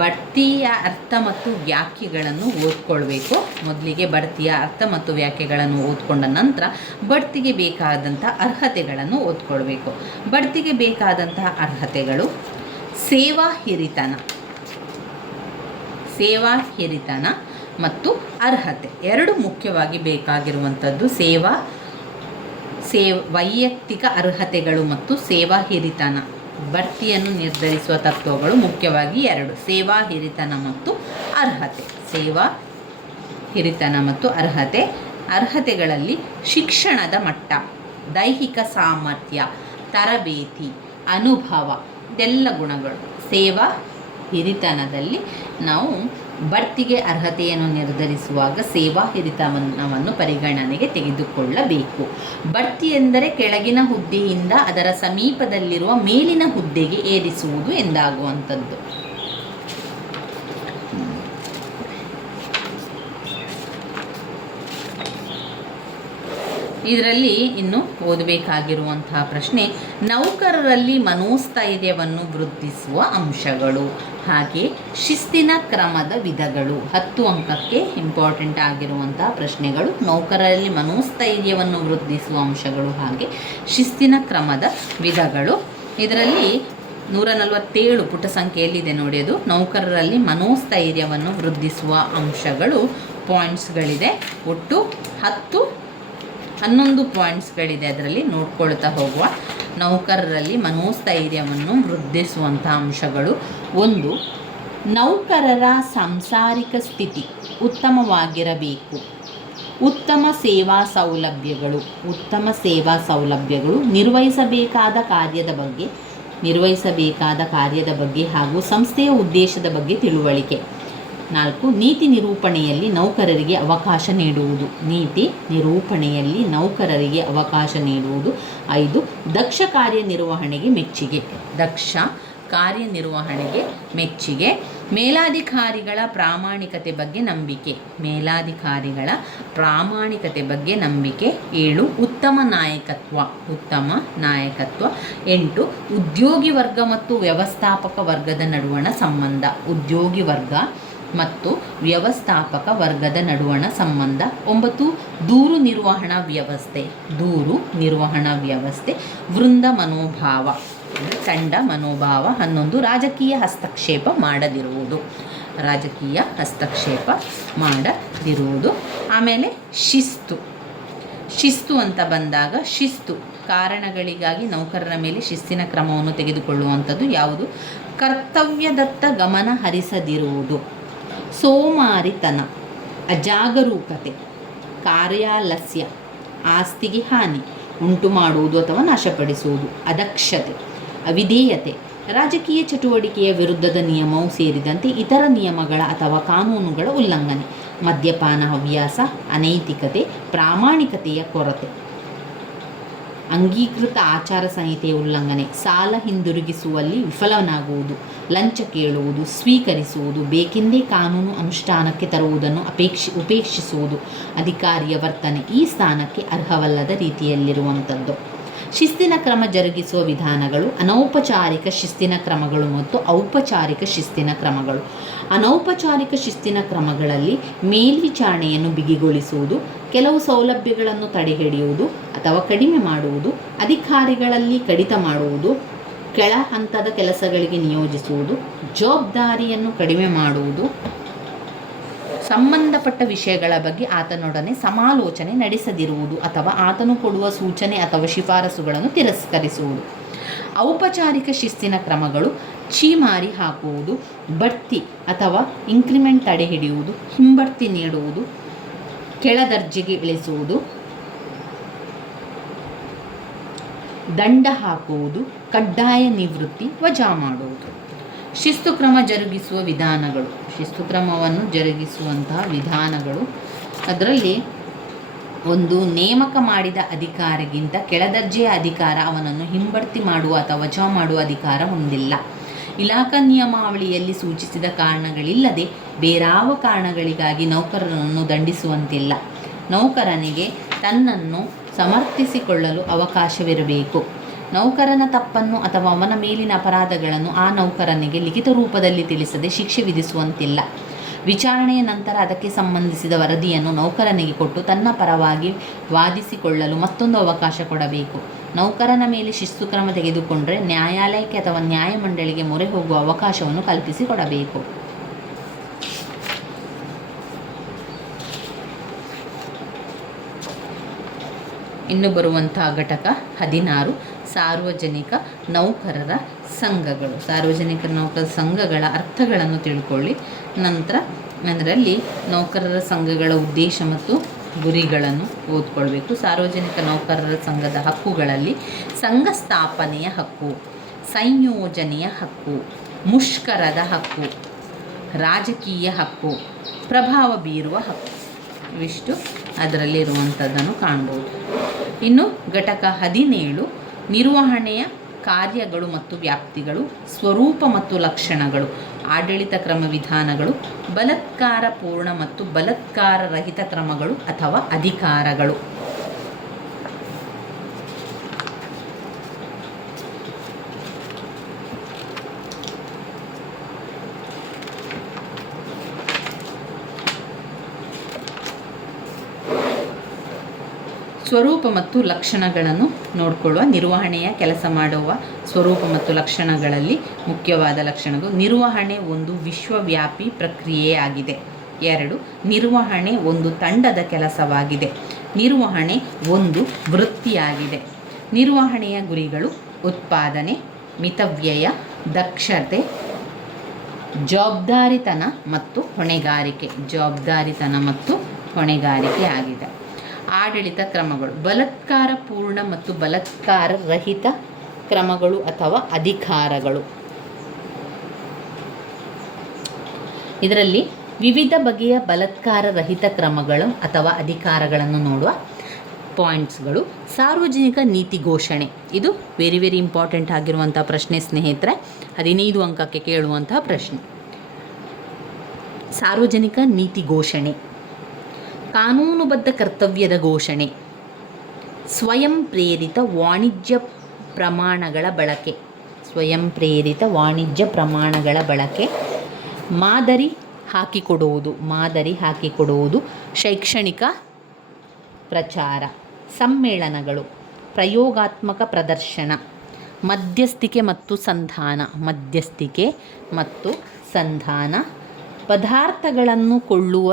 ಬಡ್ತಿಯ ಅರ್ಥ ಮತ್ತು ವ್ಯಾಖ್ಯೆಗಳನ್ನು ಓದ್ಕೊಳ್ಬೇಕು. ಮೊದಲಿಗೆ ಬಡ್ತಿಯ ಅರ್ಥ ಮತ್ತು ವ್ಯಾಖ್ಯೆಗಳನ್ನು ಓದ್ಕೊಂಡ ನಂತರ ಬಡ್ತಿಗೆ ಬೇಕಾದಂಥ ಅರ್ಹತೆಗಳನ್ನು ಓದ್ಕೊಳ್ಬೇಕು. ಬಡ್ತಿಗೆ ಬೇಕಾದಂತಹ ಅರ್ಹತೆಗಳು: ಸೇವಾ ಹಿರಿತನ, ಮತ್ತು ಅರ್ಹತೆ ಎರಡು ಮುಖ್ಯವಾಗಿ ಬೇಕಾಗಿರುವಂಥದ್ದು. ವೈಯಕ್ತಿಕ ಅರ್ಹತೆಗಳು ಮತ್ತು ಸೇವಾ ಹಿರಿತನ. ಬಡ್ತಿಯನ್ನು ನಿರ್ಧರಿಸುವ ತತ್ವಗಳು ಮುಖ್ಯವಾಗಿ ಎರಡು: ಸೇವಾ ಹಿರಿತನ ಮತ್ತು ಅರ್ಹತೆ. ಸೇವಾ ಹಿರಿತನ ಮತ್ತು ಅರ್ಹತೆ. ಅರ್ಹತೆಗಳಲ್ಲಿ ಶಿಕ್ಷಣದ ಮಟ್ಟ, ದೈಹಿಕ ಸಾಮರ್ಥ್ಯ, ತರಬೇತಿ, ಅನುಭವ ಇದೆಲ್ಲ ಗುಣಗಳು. ಸೇವಾ ಹಿರಿತನದಲ್ಲಿ ನಾವು ಬಡ್ತಿಗೆ ಅರ್ಹತೆಯನ್ನು ನಿರ್ಧರಿಸುವಾಗ ಸೇವಾ ಹಿರಿತನವನ್ನು ಪರಿಗಣನೆಗೆ ತೆಗೆದುಕೊಳ್ಳಬೇಕು. ಬಡ್ತಿ ಎಂದರೆ ಕೆಳಗಿನ ಹುದ್ದೆಯಿಂದ ಅದರ ಸಮೀಪದಲ್ಲಿರುವ ಮೇಲಿನ ಹುದ್ದೆಗೆ ಏರಿಸುವುದು ಎಂದಾಗುವಂಥದ್ದು. ಇದರಲ್ಲಿ ಇನ್ನು ಓದಬೇಕಾಗಿರುವಂತಹ ಪ್ರಶ್ನೆ, ನೌಕರರಲ್ಲಿ ಮನೋಸ್ಥೈರ್ಯವನ್ನು ವೃದ್ಧಿಸುವ ಅಂಶಗಳು, ಹಾಗೆ ಶಿಸ್ತಿನ ಕ್ರಮದ ವಿಧಗಳು. 10 ಅಂಕಕ್ಕೆ ಇಂಪಾರ್ಟೆಂಟ್ ಆಗಿರುವಂತಹ ಪ್ರಶ್ನೆಗಳು. ನೌಕರರಲ್ಲಿ ಮನೋಸ್ಥೈರ್ಯವನ್ನು ವೃದ್ಧಿಸುವ ಅಂಶಗಳು ಹಾಗೆ ಶಿಸ್ತಿನ ಕ್ರಮದ ವಿಧಗಳು. ಇದರಲ್ಲಿ 147 ಪುಟ ಸಂಖ್ಯೆಯಲ್ಲಿದೆ ನೋಡಿ, ಅದು ನೌಕರರಲ್ಲಿ ಮನೋಸ್ಥೈರ್ಯವನ್ನು ವೃದ್ಧಿಸುವ ಅಂಶಗಳು ಪಾಯಿಂಟ್ಸ್ಗಳಿದೆ. ಒಟ್ಟು 11 ಪಾಯಿಂಟ್ಸ್ಗಳಿದೆ. ಅದರಲ್ಲಿ ನೋಡ್ಕೊಳ್ತಾ ಹೋಗುವ. ನೌಕರರಲ್ಲಿ ಮನೋಸ್ಥೈರ್ಯವನ್ನು ವೃದ್ಧಿಸುವಂಥ ಅಂಶಗಳು: 1. ನೌಕರರ ಸಾಂಸಾರಿಕ ಸ್ಥಿತಿ ಉತ್ತಮವಾಗಿರಬೇಕು. ಉತ್ತಮ ಸೇವಾ ಸೌಲಭ್ಯಗಳು, ನಿರ್ವಹಿಸಬೇಕಾದ ಕಾರ್ಯದ ಬಗ್ಗೆ ಹಾಗೂ ಸಂಸ್ಥೆಯ ಉದ್ದೇಶದ ಬಗ್ಗೆ ತಿಳುವಳಿಕೆ. 4. ನೀತಿ ನಿರೂಪಣೆಯಲ್ಲಿ ನೌಕರರಿಗೆ ಅವಕಾಶ ನೀಡುವುದು. 5. ದಕ್ಷ ಕಾರ್ಯನಿರ್ವಹಣೆಗೆ ಮೆಚ್ಚುಗೆ. ಮೇಲಾಧಿಕಾರಿಗಳ ಪ್ರಾಮಾಣಿಕತೆ ಬಗ್ಗೆ ನಂಬಿಕೆ. 7. ಉತ್ತಮ ನಾಯಕತ್ವ. 8. ಉದ್ಯೋಗಿ ವರ್ಗ ಮತ್ತು ವ್ಯವಸ್ಥಾಪಕ ವರ್ಗದ ನಡುವಣ ಸಂಬಂಧ. 9. ದೂರು ನಿರ್ವಹಣಾ ವ್ಯವಸ್ಥೆ. ವೃಂದ ಮನೋಭಾವ, ತಂಡ ಮನೋಭಾವ. 11. ರಾಜಕೀಯ ಹಸ್ತಕ್ಷೇಪ ಮಾಡದಿರುವುದು. ಆಮೇಲೆ ಶಿಸ್ತು ಅಂತ ಬಂದಾಗ, ಕಾರಣಗಳಿಗಾಗಿ ನೌಕರರ ಮೇಲೆ ಶಿಸ್ತಿನ ಕ್ರಮವನ್ನು ತೆಗೆದುಕೊಳ್ಳುವಂಥದ್ದು ಯಾವುದು? ಕರ್ತವ್ಯದತ್ತ ಗಮನ ಹರಿಸದಿರುವುದು, ಸೋಮಾರಿತನ, ಅಜಾಗರೂಕತೆ, ಕಾರ್ಯಾಲಸ್ಯ, ಆಸ್ತಿಗೆ ಹಾನಿ ಉಂಟು ಮಾಡುವುದು ಅಥವಾ ನಾಶಪಡಿಸುವುದು, ಅದಕ್ಷತೆ, ಅವಿಧೇಯತೆ, ರಾಜಕೀಯ ಚಟುವಟಿಕೆಯ ವಿರುದ್ಧದ ನಿಯಮವು ಸೇರಿದಂತೆ ಇತರ ನಿಯಮಗಳ ಅಥವಾ ಕಾನೂನುಗಳ ಉಲ್ಲಂಘನೆ, ಮದ್ಯಪಾನ ಹವ್ಯಾಸ, ಅನೈತಿಕತೆ, ಪ್ರಾಮಾಣಿಕತೆಯ ಕೊರತೆ, ಅಂಗೀಕೃತ ಆಚಾರ ಸಂಹಿತೆಯ ಉಲ್ಲಂಘನೆ, ಸಾಲ ಹಿಂದಿರುಗಿಸುವಲ್ಲಿ ವಿಫಲನಾಗುವುದು, ಲಂಚ ಕೇಳುವುದು, ಸ್ವೀಕರಿಸುವುದು, ಬೇಕೆಂದೇ ಕಾನೂನು ಅನುಷ್ಠಾನಕ್ಕೆ ತರುವುದನ್ನು ಉಪೇಕ್ಷಿಸುವುದು, ಅಧಿಕಾರಿಯ ವರ್ತನೆ ಈ ಸ್ಥಾನಕ್ಕೆ ಅರ್ಹವಲ್ಲದ ರೀತಿಯಲ್ಲಿರುವಂಥದ್ದು. ಶಿಸ್ತಿನ ಕ್ರಮ ಜರುಗಿಸುವ ವಿಧಾನಗಳು: ಅನೌಪಚಾರಿಕ ಶಿಸ್ತಿನ ಕ್ರಮಗಳು ಮತ್ತು ಔಪಚಾರಿಕ ಶಿಸ್ತಿನ ಕ್ರಮಗಳು. ಅನೌಪಚಾರಿಕ ಶಿಸ್ತಿನ ಕ್ರಮಗಳಲ್ಲಿ ಮೇಲ್ವಿಚಾರಣೆಯನ್ನು ಬಿಗಿಗೊಳಿಸುವುದು, ಕೆಲವು ಸೌಲಭ್ಯಗಳನ್ನು ತಡೆಹಿಡಿಯುವುದು ಅಥವಾ ಕಡಿಮೆ ಮಾಡುವುದು, ಅಧಿಕಾರಿಗಳಲ್ಲಿ ಕಡಿತ ಮಾಡುವುದು, ಕೆಳ ಹಂತದ ಕೆಲಸಗಳಿಗೆ ನಿಯೋಜಿಸುವುದು, ಜವಾಬ್ದಾರಿಯನ್ನು ಕಡಿಮೆ ಮಾಡುವುದು, ಸಂಬಂಧಪಟ್ಟ ವಿಷಯಗಳ ಬಗ್ಗೆ ಆತನೊಡನೆ ಸಮಾಲೋಚನೆ ನಡೆಸದಿರುವುದು ಅಥವಾ ಆತನು ಕೊಡುವ ಸೂಚನೆ ಅಥವಾ ಶಿಫಾರಸುಗಳನ್ನು ತಿರಸ್ಕರಿಸುವುದು. ಔಪಚಾರಿಕ ಶಿಸ್ತಿನ ಕ್ರಮಗಳು: ಛೀಮಾರಿ ಹಾಕುವುದು, ಬಡ್ತಿ ಅಥವಾ ಇನ್ಕ್ರಿಮೆಂಟ್ ತಡೆಹಿಡಿಯುವುದು, ಹಿಂಬಡ್ತಿ ನೀಡುವುದು, ಕೆಳದರ್ಜೆಗೆ ಇಳಿಸುವುದು, ದಂಡ ಹಾಕುವುದು, ಕಡ್ಡಾಯ ನಿವೃತ್ತಿ, ವಜಾ ಮಾಡುವುದು. ಶಿಸ್ತು ಕ್ರಮವನ್ನು ಜರುಗಿಸುವಂತಹ ವಿಧಾನಗಳು: ಅದರಲ್ಲಿ 1. ನೇಮಕ ಮಾಡಿದ ಅಧಿಕಾರಿಗಿಂತ ಕೆಳದರ್ಜೆಯ ಅಧಿಕಾರ ಅವನನ್ನು ಹಿಂಬಡ್ತಿ ಮಾಡುವ ಅಥವಾ ವಜಾ ಮಾಡುವ ಅಧಿಕಾರ ಹೊಂದಿಲ್ಲ. ಇಲಾಖಾ ನಿಯಮಾವಳಿಯಲ್ಲಿ ಸೂಚಿಸಿದ ಕಾರಣಗಳಿಲ್ಲದೆ ಬೇರಾವ ಕಾರಣಗಳಿಗಾಗಿ ನೌಕರನನ್ನು ದಂಡಿಸುವಂತಿಲ್ಲ. ನೌಕರನಿಗೆ ತನ್ನನ್ನು ಸಮರ್ಥಿಸಿಕೊಳ್ಳಲು ಅವಕಾಶವಿರಬೇಕು. ನೌಕರನ ತಪ್ಪನ್ನು ಅಥವಾ ಅವನ ಮೇಲಿನ ಅಪರಾಧಗಳನ್ನು ಆ ನೌಕರನಿಗೆ ಲಿಖಿತ ರೂಪದಲ್ಲಿ ತಿಳಿಸದೆ ಶಿಕ್ಷೆ ವಿಧಿಸುವಂತಿಲ್ಲ. ವಿಚಾರಣೆಯ ನಂತರ ಅದಕ್ಕೆ ಸಂಬಂಧಿಸಿದ ವರದಿಯನ್ನು ನೌಕರನಿಗೆ ಕೊಟ್ಟು ತನ್ನ ಪರವಾಗಿ ವಾದಿಸಿಕೊಳ್ಳಲು ಮತ್ತೊಂದು ಅವಕಾಶ ಕೊಡಬೇಕು. ನೌಕರನ ಮೇಲೆ ಶಿಸ್ತು ಕ್ರಮ ತೆಗೆದುಕೊಂಡರೆ ನ್ಯಾಯಾಲಯಕ್ಕೆ ಅಥವಾ ನ್ಯಾಯಮಂಡಳಿಗೆ ಮೊರೆ ಹೋಗುವ ಅವಕಾಶವನ್ನು ಕಲ್ಪಿಸಿಕೊಡಬೇಕು. ಇನ್ನು ಬರುವಂಥ ಘಟಕ 16 ಸಾರ್ವಜನಿಕ ನೌಕರರ ಸಂಘಗಳು. ಸಾರ್ವಜನಿಕ ನೌಕರರ ಸಂಘಗಳ ಅರ್ಥಗಳನ್ನು ತಿಳ್ಕೊಳ್ಳಿ. ನಂತರ ಅದರಲ್ಲಿ ನೌಕರರ ಸಂಘಗಳ ಉದ್ದೇಶ ಮತ್ತು ಗುರಿಗಳನ್ನು ಓದ್ಕೊಳ್ಬೇಕು. ಸಾರ್ವಜನಿಕ ನೌಕರರ ಸಂಘದ ಹಕ್ಕುಗಳಲ್ಲಿ ಸಂಘ ಸ್ಥಾಪನೆಯ ಹಕ್ಕು, ಸಂಯೋಜನೆಯ ಹಕ್ಕು, ಮುಷ್ಕರದ ಹಕ್ಕು, ರಾಜಕೀಯ ಹಕ್ಕು, ಪ್ರಭಾವ ಬೀರುವ ಹಕ್ಕು, ಇವಿಷ್ಟು ಅದರಲ್ಲಿರುವಂಥದ್ದನ್ನು ಕಾಣ್ಬೋದು. ಇನ್ನು ಘಟಕ 17 ನಿರ್ವಹಣೆಯ ಕಾರ್ಯಗಳು ಮತ್ತು ವ್ಯಾಪ್ತಿಗಳು, ಸ್ವರೂಪ ಮತ್ತು ಲಕ್ಷಣಗಳು, ಆಡಳಿತ ಕ್ರಮ ವಿಧಾನಗಳು, ಬಲಾತ್ಕಾರ ಪೂರ್ಣ ಮತ್ತು ಬಲಾತ್ಕಾರ ರಹಿತ ಕ್ರಮಗಳು ಅಥವಾ ಅಧಿಕಾರಗಳು. ಸ್ವರೂಪ ಮತ್ತು ಲಕ್ಷಣಗಳನ್ನು ನೋಡಿಕೊಳ್ಳುವ. ನಿರ್ವಹಣೆಯ ಕೆಲಸ ಮಾಡುವ ಸ್ವರೂಪ ಮತ್ತು ಲಕ್ಷಣಗಳಲ್ಲಿ ಮುಖ್ಯವಾದ ಲಕ್ಷಣಗಳು: ನಿರ್ವಹಣೆ ಒಂದು ವಿಶ್ವವ್ಯಾಪಿ ಪ್ರಕ್ರಿಯೆಯಾಗಿದೆ. 2, ನಿರ್ವಹಣೆ ಒಂದು ತಂಡದ ಕೆಲಸವಾಗಿದೆ. ನಿರ್ವಹಣೆ ಒಂದು ವೃತ್ತಿಯಾಗಿದೆ. ನಿರ್ವಹಣೆಯ ಗುರಿಗಳು: ಉತ್ಪಾದನೆ, ಮಿತವ್ಯಯ, ದಕ್ಷತೆ, ಜವಾಬ್ದಾರಿತನ ಮತ್ತು ಹೊಣೆಗಾರಿಕೆ ಆಗಿದೆ. ಆಡಳಿತ ಕ್ರಮಗಳು: ಬಲಾತ್ಕಾರ ಪೂರ್ಣ ಮತ್ತು ಬಲಾತ್ಕಾರ ರಹಿತ ಕ್ರಮಗಳು ಅಥವಾ ಅಧಿಕಾರಗಳು. ಇದರಲ್ಲಿ ವಿವಿಧ ಬಗೆಯ ಬಲಾತ್ಕಾರ ರಹಿತ ಕ್ರಮಗಳು ಅಥವಾ ಅಧಿಕಾರಗಳನ್ನು ನೋಡುವ ಪಾಯಿಂಟ್ಸ್ಗಳು. ಸಾರ್ವಜನಿಕ ನೀತಿ ಘೋಷಣೆ, ಇದು ವೆರಿ ಇಂಪಾರ್ಟೆಂಟ್ ಆಗಿರುವಂಥ ಪ್ರಶ್ನೆ ಸ್ನೇಹಿತರೆ. 15 ಅಂಕಕ್ಕೆ ಕೇಳುವಂತಹ ಪ್ರಶ್ನೆ. ಸಾರ್ವಜನಿಕ ನೀತಿ ಘೋಷಣೆ, ಕಾನೂನುಬದ್ಧ ಕರ್ತವ್ಯದ ಘೋಷಣೆ, ಸ್ವಯಂ ಪ್ರೇರಿತ ವಾಣಿಜ್ಯ ಪ್ರಮಾಣಗಳ ಬಳಕೆ, ಮಾದರಿ ಹಾಕಿಕೊಡುವುದು, ಶೈಕ್ಷಣಿಕ ಪ್ರಚಾರ, ಸಮ್ಮೇಳನಗಳು, ಪ್ರಯೋಗಾತ್ಮಕ ಪ್ರದರ್ಶನ, ಮಧ್ಯಸ್ಥಿಕೆ ಮತ್ತು ಸಂಧಾನ, ಪದಾರ್ಥಗಳನ್ನು ಕೊಳ್ಳುವ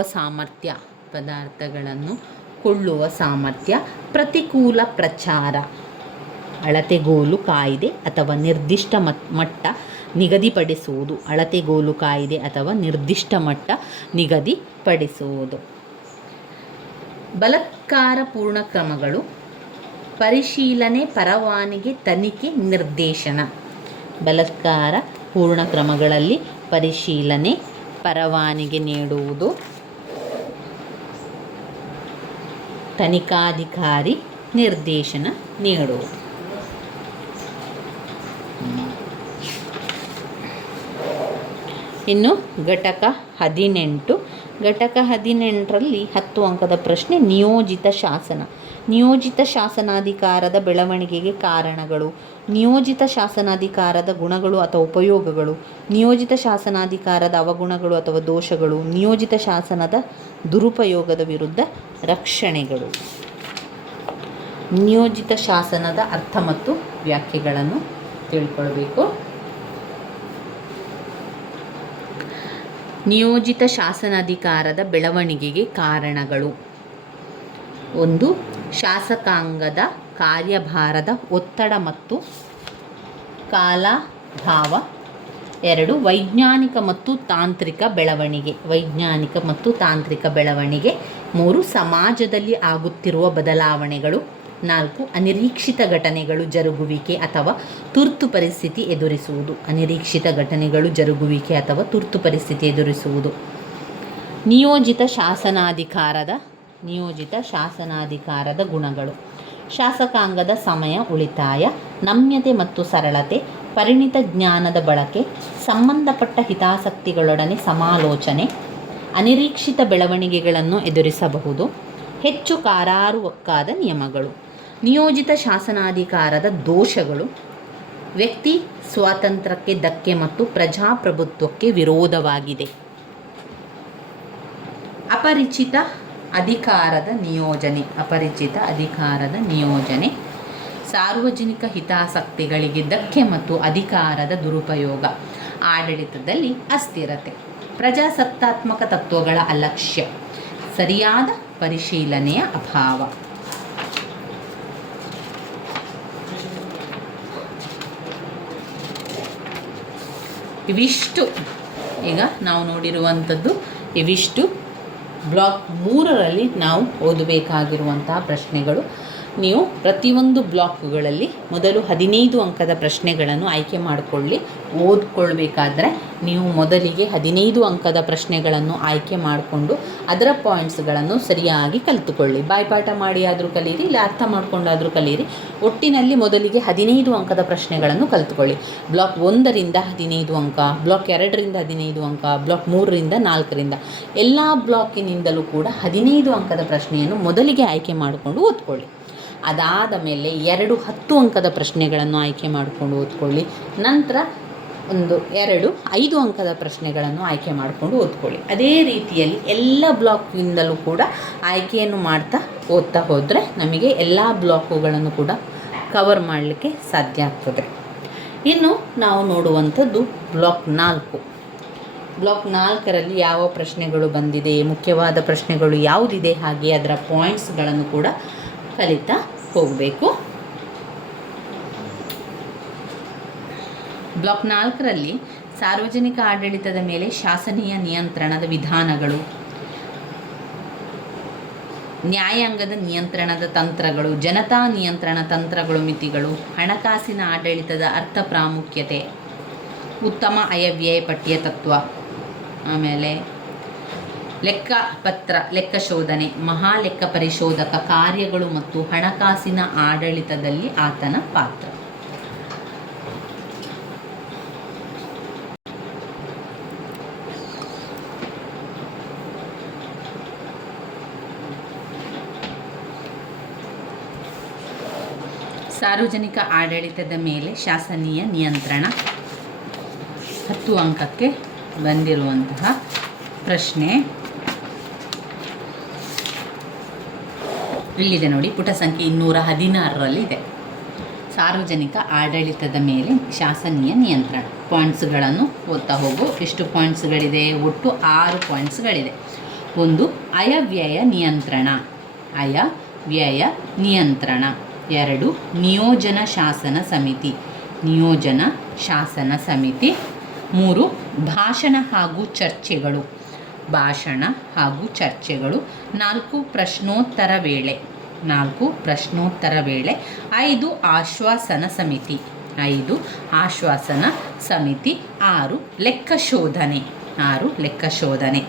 ಸಾಮರ್ಥ್ಯ, ಪ್ರತಿಕೂಲ ಪ್ರಚಾರ, ಅಳತೆಗೋಲು ಕಾಯ್ದೆ ಅಥವಾ ನಿರ್ದಿಷ್ಟ ಮಟ್ಟ ನಿಗದಿಪಡಿಸುವುದು. ಬಲಾತ್ಕಾರ ಪೂರ್ಣ ಕ್ರಮಗಳು: ಪರಿಶೀಲನೆ, ಪರವಾನಗಿ, ತನಿಖೆ, ನಿರ್ದೇಶನ. ಬಲಾತ್ಕಾರ ಪೂರ್ಣ ಕ್ರಮಗಳಲ್ಲಿ ಪರಿಶೀಲನೆ, ಪರವಾನಗಿ ನೀಡುವುದು, ತನಿಖಾಧಿಕಾರಿ ನಿರ್ದೇಶನ ನೀಡುವುದು. ಇನ್ನು ಘಟಕ 18. ಘಟಕ 18ರಲ್ಲಿ 10 ಅಂಕದ ಪ್ರಶ್ನೆ. ನಿಯೋಜಿತ ಶಾಸನ. ನಿಯೋಜಿತ ಶಾಸನಾಧಿಕಾರದ ಬೆಳವಣಿಗೆಗೆ ಕಾರಣಗಳು, ನಿಯೋಜಿತ ಶಾಸನಾಧಿಕಾರದ ಗುಣಗಳು ಅಥವಾ ಉಪಯೋಗಗಳು, ನಿಯೋಜಿತ ಶಾಸನಾಧಿಕಾರದ ಅವಗುಣಗಳು ಅಥವಾ ದೋಷಗಳು, ನಿಯೋಜಿತ ಶಾಸನದ ದುರುಪಯೋಗದ ವಿರುದ್ಧ ರಕ್ಷಣೆಗಳು. ನಿಯೋಜಿತ ಶಾಸನದ ಅರ್ಥ ಮತ್ತು ವ್ಯಾಖ್ಯೆಗಳನ್ನು ತಿಳ್ಕೊಳ್ಬೇಕು. ನಿಯೋಜಿತ ಶಾಸನಾಧಿಕಾರದ ಬೆಳವಣಿಗೆಗೆ ಕಾರಣಗಳು: 1, ಶಾಸಕಾಂಗದ ಕಾರ್ಯಭಾರದ ಒತ್ತಡ ಮತ್ತು ಕಾಲಾಭಾವ. 2, ವೈಜ್ಞಾನಿಕ ಮತ್ತು ತಾಂತ್ರಿಕ ಬೆಳವಣಿಗೆ. 3, ಸಮಾಜದಲ್ಲಿ ಆಗುತ್ತಿರುವ ಬದಲಾವಣೆಗಳು. 4, ಅನಿರೀಕ್ಷಿತ ಘಟನೆಗಳು ಜರುಗುವಿಕೆ ಅಥವಾ ತುರ್ತು ಪರಿಸ್ಥಿತಿ ಎದುರಿಸುವುದು. ನಿಯೋಜಿತ ಶಾಸನಾಧಿಕಾರದ ಗುಣಗಳು: ಶಾಸಕಾಂಗದ ಸಮಯ ಉಳಿತಾಯ, ನಮ್ಯತೆ ಮತ್ತು ಸರಳತೆ, ಪರಿಣಿತ ಜ್ಞಾನದ ಬಳಕೆ, ಸಂಬಂಧಪಟ್ಟ ಹಿತಾಸಕ್ತಿಗಳೊಡನೆ ಸಮಾಲೋಚನೆ, ಅನಿರೀಕ್ಷಿತ ಬೆಳವಣಿಗೆಗಳನ್ನು ಎದುರಿಸಬಹುದು, ಹೆಚ್ಚು ಕಾರಾರುವಕ್ಕಾದ ನಿಯಮಗಳು. ನಿಯೋಜಿತ ಶಾಸನಾಧಿಕಾರದ ದೋಷಗಳು: ವ್ಯಕ್ತಿ ಸ್ವಾತಂತ್ರ್ಯಕ್ಕೆ ಧಕ್ಕೆ ಮತ್ತು ಪ್ರಜಾಪ್ರಭುತ್ವಕ್ಕೆ ವಿರೋಧವಾಗಿದೆ. ಅಪರಿಚಿತ ಅಧಿಕಾರದ ನಿಯೋಜನೆ, ಸಾರ್ವಜನಿಕ ಹಿತಾಸಕ್ತಿಗಳಿಗೆ ಧಕ್ಕೆ ಮತ್ತು ಅಧಿಕಾರದ ದುರುಪಯೋಗ, ಆಡಳಿತದಲ್ಲಿ ಅಸ್ಥಿರತೆ, ಪ್ರಜಾಸತ್ತಾತ್ಮಕ ತತ್ವಗಳ ಅಲಕ್ಷ್ಯ, ಸರಿಯಾದ ಪರಿಶೀಲನೆಯ ಅಭಾವ. ಇವಿಷ್ಟು ಈಗ ನಾವು ನೋಡಿರುವಂಥದ್ದು ಇವಿಷ್ಟು ಬ್ಲಾಕ್ 3ರಲ್ಲಿ ನಾವು ಓದಬೇಕಾಗಿರುವಂತಹ ಪ್ರಶ್ನೆಗಳು. ನೀವು ಪ್ರತಿಯೊಂದು ಬ್ಲಾಕ್ಗಳಲ್ಲಿ ಮೊದಲು 15 ಅಂಕದ ಪ್ರಶ್ನೆಗಳನ್ನು ಆಯ್ಕೆ ಮಾಡಿಕೊಳ್ಳಿ. ಓದ್ಕೊಳ್ಬೇಕಾದ್ರೆ ನೀವು ಮೊದಲಿಗೆ 15 ಅಂಕದ ಪ್ರಶ್ನೆಗಳನ್ನು ಆಯ್ಕೆ ಮಾಡಿಕೊಂಡು ಅದರ ಪಾಯಿಂಟ್ಸ್ಗಳನ್ನು ಸರಿಯಾಗಿ ಕಲಿತುಕೊಳ್ಳಿ. ಬಾಯ್ಪಾಠ ಮಾಡಿ ಆದರೂ ಕಲೀರಿ, ಇಲ್ಲ ಅರ್ಥ ಮಾಡ್ಕೊಂಡಾದರೂ ಕಲೀರಿ. ಒಟ್ಟಿನಲ್ಲಿ ಮೊದಲಿಗೆ 15 ಅಂಕದ ಪ್ರಶ್ನೆಗಳನ್ನು ಕಲಿತುಕೊಳ್ಳಿ. ಬ್ಲಾಕ್ 1ರಿಂದ 15 ಅಂಕ, ಬ್ಲಾಕ್ 2ರಿಂದ 15 ಅಂಕ, ಬ್ಲಾಕ್ 3ರಿಂದ 4ರಿಂದ ಎಲ್ಲ ಬ್ಲಾಕಿನಿಂದಲೂ ಕೂಡ 15 ಅಂಕದ ಪ್ರಶ್ನೆಯನ್ನು ಮೊದಲಿಗೆ ಆಯ್ಕೆ ಮಾಡಿಕೊಂಡು ಓದ್ಕೊಳ್ಳಿ. ಅದಾದ ಮೇಲೆ 10 ಅಂಕದ ಪ್ರಶ್ನೆಗಳನ್ನು ಆಯ್ಕೆ ಮಾಡಿಕೊಂಡು ಓದ್ಕೊಳ್ಳಿ. ನಂತರ 5 ಅಂಕದ ಪ್ರಶ್ನೆಗಳನ್ನು ಆಯ್ಕೆ ಮಾಡಿಕೊಂಡು ಓದ್ಕೊಳ್ಳಿ. ಅದೇ ರೀತಿಯಲ್ಲಿ ಎಲ್ಲ ಬ್ಲಾಕಿಂದಲೂ ಕೂಡ ಆಯ್ಕೆಯನ್ನು ಮಾಡ್ತಾ ಓದ್ತಾ ಹೋದರೆ ನಮಗೆ ಎಲ್ಲ ಬ್ಲಾಕುಗಳನ್ನು ಕೂಡ ಕವರ್ ಮಾಡಲಿಕ್ಕೆ ಸಾಧ್ಯ ಆಗ್ತದೆ. ಇನ್ನು ನಾವು ನೋಡುವಂಥದ್ದು ಬ್ಲಾಕ್ 4. ಬ್ಲಾಕ್ 4ರಲ್ಲಿ ಯಾವ ಪ್ರಶ್ನೆಗಳು ಬಂದಿದೆ, ಮುಖ್ಯವಾದ ಪ್ರಶ್ನೆಗಳು ಯಾವುದಿದೆ, ಹಾಗೆ ಅದರ ಪಾಯಿಂಟ್ಸ್ಗಳನ್ನು ಕೂಡ ಕಲಿತಾ ಹೋಗಬೇಕು. ಬ್ಲಾಕ್ 4ರಲ್ಲಿ ಸಾರ್ವಜನಿಕ ಆಡಳಿತದ ಮೇಲೆ ಶಾಸನೀಯ ನಿಯಂತ್ರಣದ ವಿಧಾನಗಳು, ನ್ಯಾಯಾಂಗದ ನಿಯಂತ್ರಣದ ತಂತ್ರಗಳು, ಜನತಾ ನಿಯಂತ್ರಣ ತಂತ್ರಗಳು, ಮಿತಿಗಳು, ಹಣಕಾಸಿನ ಆಡಳಿತದ ಅರ್ಥ ಪ್ರಾಮುಖ್ಯತೆ, ಉತ್ತಮ ಆಯವ್ಯಯ ಪಠ್ಯ ತತ್ವ, ಆಮೇಲೆ ಲೆಕ್ಕಪತ್ರ, ಲೆಕ್ಕ ಶೋಧನೆ, ಮಹಾಲೆಕ್ಕ ಪರಿಶೋಧಕ ಕಾರ್ಯಗಳು ಮತ್ತು ಹಣಕಾಸಿನ ಆಡಳಿತದಲ್ಲಿ ಆತನ ಪಾತ್ರ. ಸಾರ್ವಜನಿಕ ಆಡಳಿತದ ಮೇಲೆ ಶಾಸನೀಯ ನಿಯಂತ್ರಣ 10 ಅಂಕಕ್ಕೆ ಬಂದಿರುವಂತಹ ಪ್ರಶ್ನೆ ಇಲ್ಲಿದೆ ನೋಡಿ, ಪುಟ ಸಂಖ್ಯೆ 216ರಲ್ಲಿದೆ. ಸಾರ್ವಜನಿಕ ಆಡಳಿತದ ಮೇಲೆ ಶಾಸನೀಯ ನಿಯಂತ್ರಣ. ಪಾಯಿಂಟ್ಸ್ಗಳನ್ನು ಓದ್ತಾ ಹೋಗು. ಎಷ್ಟು ಪಾಯಿಂಟ್ಸ್ಗಳಿದೆ? ಒಟ್ಟು 6 ಪಾಯಿಂಟ್ಸ್ಗಳಿದೆ. 1 ಆಯವ್ಯಯ ನಿಯಂತ್ರಣ, ಆಯವ್ಯಯ ನಿಯಂತ್ರಣ. 2 ನಿಯೋಜನ ಶಾಸನ ಸಮಿತಿ, ನಿಯೋಜನ ಶಾಸನ ಸಮಿತಿ. 3 ಭಾಷಣ ಹಾಗೂ ಚರ್ಚೆಗಳು, ಭಾಷಣ ಹಾಗೂ ಚರ್ಚೆಗಳು. 4 ಪ್ರಶ್ನೋತ್ತರ ವೇಳೆ, 4 ಪ್ರಶ್ನೋತ್ತರ ವೇಳೆ. 5 ಆಶ್ವಾಸನ ಸಮಿತಿ, 5 ಆಶ್ವಾಸನ ಸಮಿತಿ. 6 ಲೆಕ್ಕ ಶೋಧನೆ, 6 ಲೆಕ್ಕ ಶೋಧನೆ.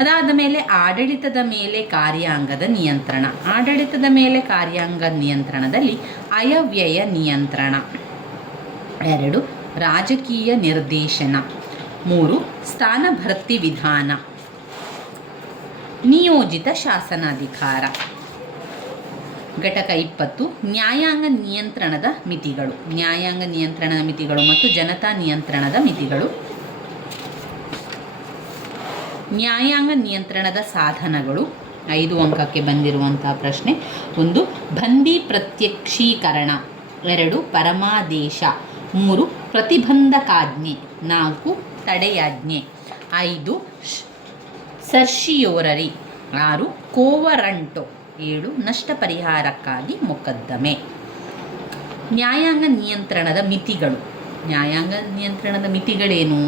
ಅದಾದ ಮೇಲೆ ಆಡಳಿತದ ಮೇಲೆ ಕಾರ್ಯಾಂಗದ ನಿಯಂತ್ರಣ. ಆಡಳಿತದ ಮೇಲೆ ಕಾರ್ಯಾಂಗ ನಿಯಂತ್ರಣದಲ್ಲಿ ಆಯವ್ಯಯ ನಿಯಂತ್ರಣ. 2 ರಾಜಕೀಯ ನಿರ್ದೇಶನ. 3 ಸ್ಥಾನ ಭರ್ತಿ ವಿಧಾನ, ನಿಯೋಜಿತ ಶಾಸನಾಧಿಕಾರ. ಘಟಕ 20 ನ್ಯಾಯಾಂಗ ನಿಯಂತ್ರಣದ ಮಿತಿಗಳು, ನ್ಯಾಯಾಂಗ ನಿಯಂತ್ರಣದ ಮಿತಿಗಳು ಮತ್ತು ಜನತಾ ನಿಯಂತ್ರಣದ ಮಿತಿಗಳು. ನ್ಯಾಯಾಂಗ ನಿಯಂತ್ರಣದ ಸಾಧನಗಳು 5 ಅಂಕಕ್ಕೆ ಬಂದಿರುವಂತಹ ಪ್ರಶ್ನೆ. 1 ಬಂದಿ ಪ್ರತ್ಯಕ್ಷೀಕರಣ, 2 ಪರಮಾದೇಶ, 3 ಪ್ರತಿಬಂಧಕಾಜ್ಞೆ, 4 ತಡೆಯಾಜ್ಞೆ, 5 ಸರ್ಶಿಯೋರರಿ, 6 ಕೋವರಂಟೋ, 7 ನಷ್ಟ ಪರಿಹಾರಕ್ಕಾಗಿ ಮೊಕದ್ದಮೆ. ನ್ಯಾಯಾಂಗ ನಿಯಂತ್ರಣದ ಮಿತಿಗಳು. ನ್ಯಾಯಾಂಗ ನಿಯಂತ್ರಣದ ಮಿತಿಗಳೇನು?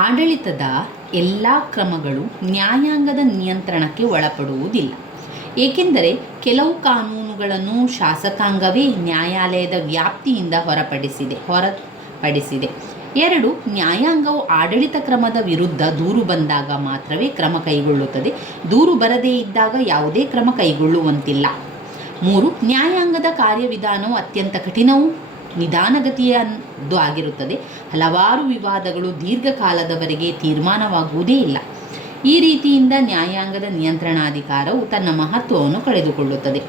ಆಡಳಿತದ ಎಲ್ಲ ಕ್ರಮಗಳು ನ್ಯಾಯಾಂಗದ ನಿಯಂತ್ರಣಕ್ಕೆ ಒಳಪಡುವುದಿಲ್ಲ, ಏಕೆಂದರೆ ಕೆಲವು ಕಾನೂನುಗಳನ್ನು ಶಾಸಕಾಂಗವೇ ನ್ಯಾಯಾಲಯದ ವ್ಯಾಪ್ತಿಯಿಂದ ಹೊರಪಡಿಸಿದೆ. 2 ನ್ಯಾಯಾಂಗವು ಆಡಳಿತ ಕ್ರಮದ ವಿರುದ್ಧ ದೂರು ಬಂದಾಗ ಮಾತ್ರವೇ ಕ್ರಮ ಕೈಗೊಳ್ಳುತ್ತದೆ, ದೂರು ಬರದೇ ಇದ್ದಾಗ ಯಾವುದೇ ಕ್ರಮ ಕೈಗೊಳ್ಳುವಂತಿಲ್ಲ. 3 ನ್ಯಾಯಾಂಗದ ಕಾರ್ಯವಿಧಾನವು ಅತ್ಯಂತ ಕಠಿಣವೂ ನಿಧಾನಗತಿಯದ್ದು ಆಗಿರುತ್ತದೆ. ಹಲವಾರು ವಿವಾದಗಳು ದೀರ್ಘಕಾಲದವರೆಗೆ ತೀರ್ಮಾನವಾಗುವುದೇ ಇಲ್ಲ. ಈ ರೀತಿಯಿಂದ ನ್ಯಾಯಾಂಗದ ನಿಯಂತ್ರಣಾಧಿಕಾರವು ತನ್ನ ಮಹತ್ವವನ್ನು ಕಳೆದುಕೊಳ್ಳುತ್ತದೆ.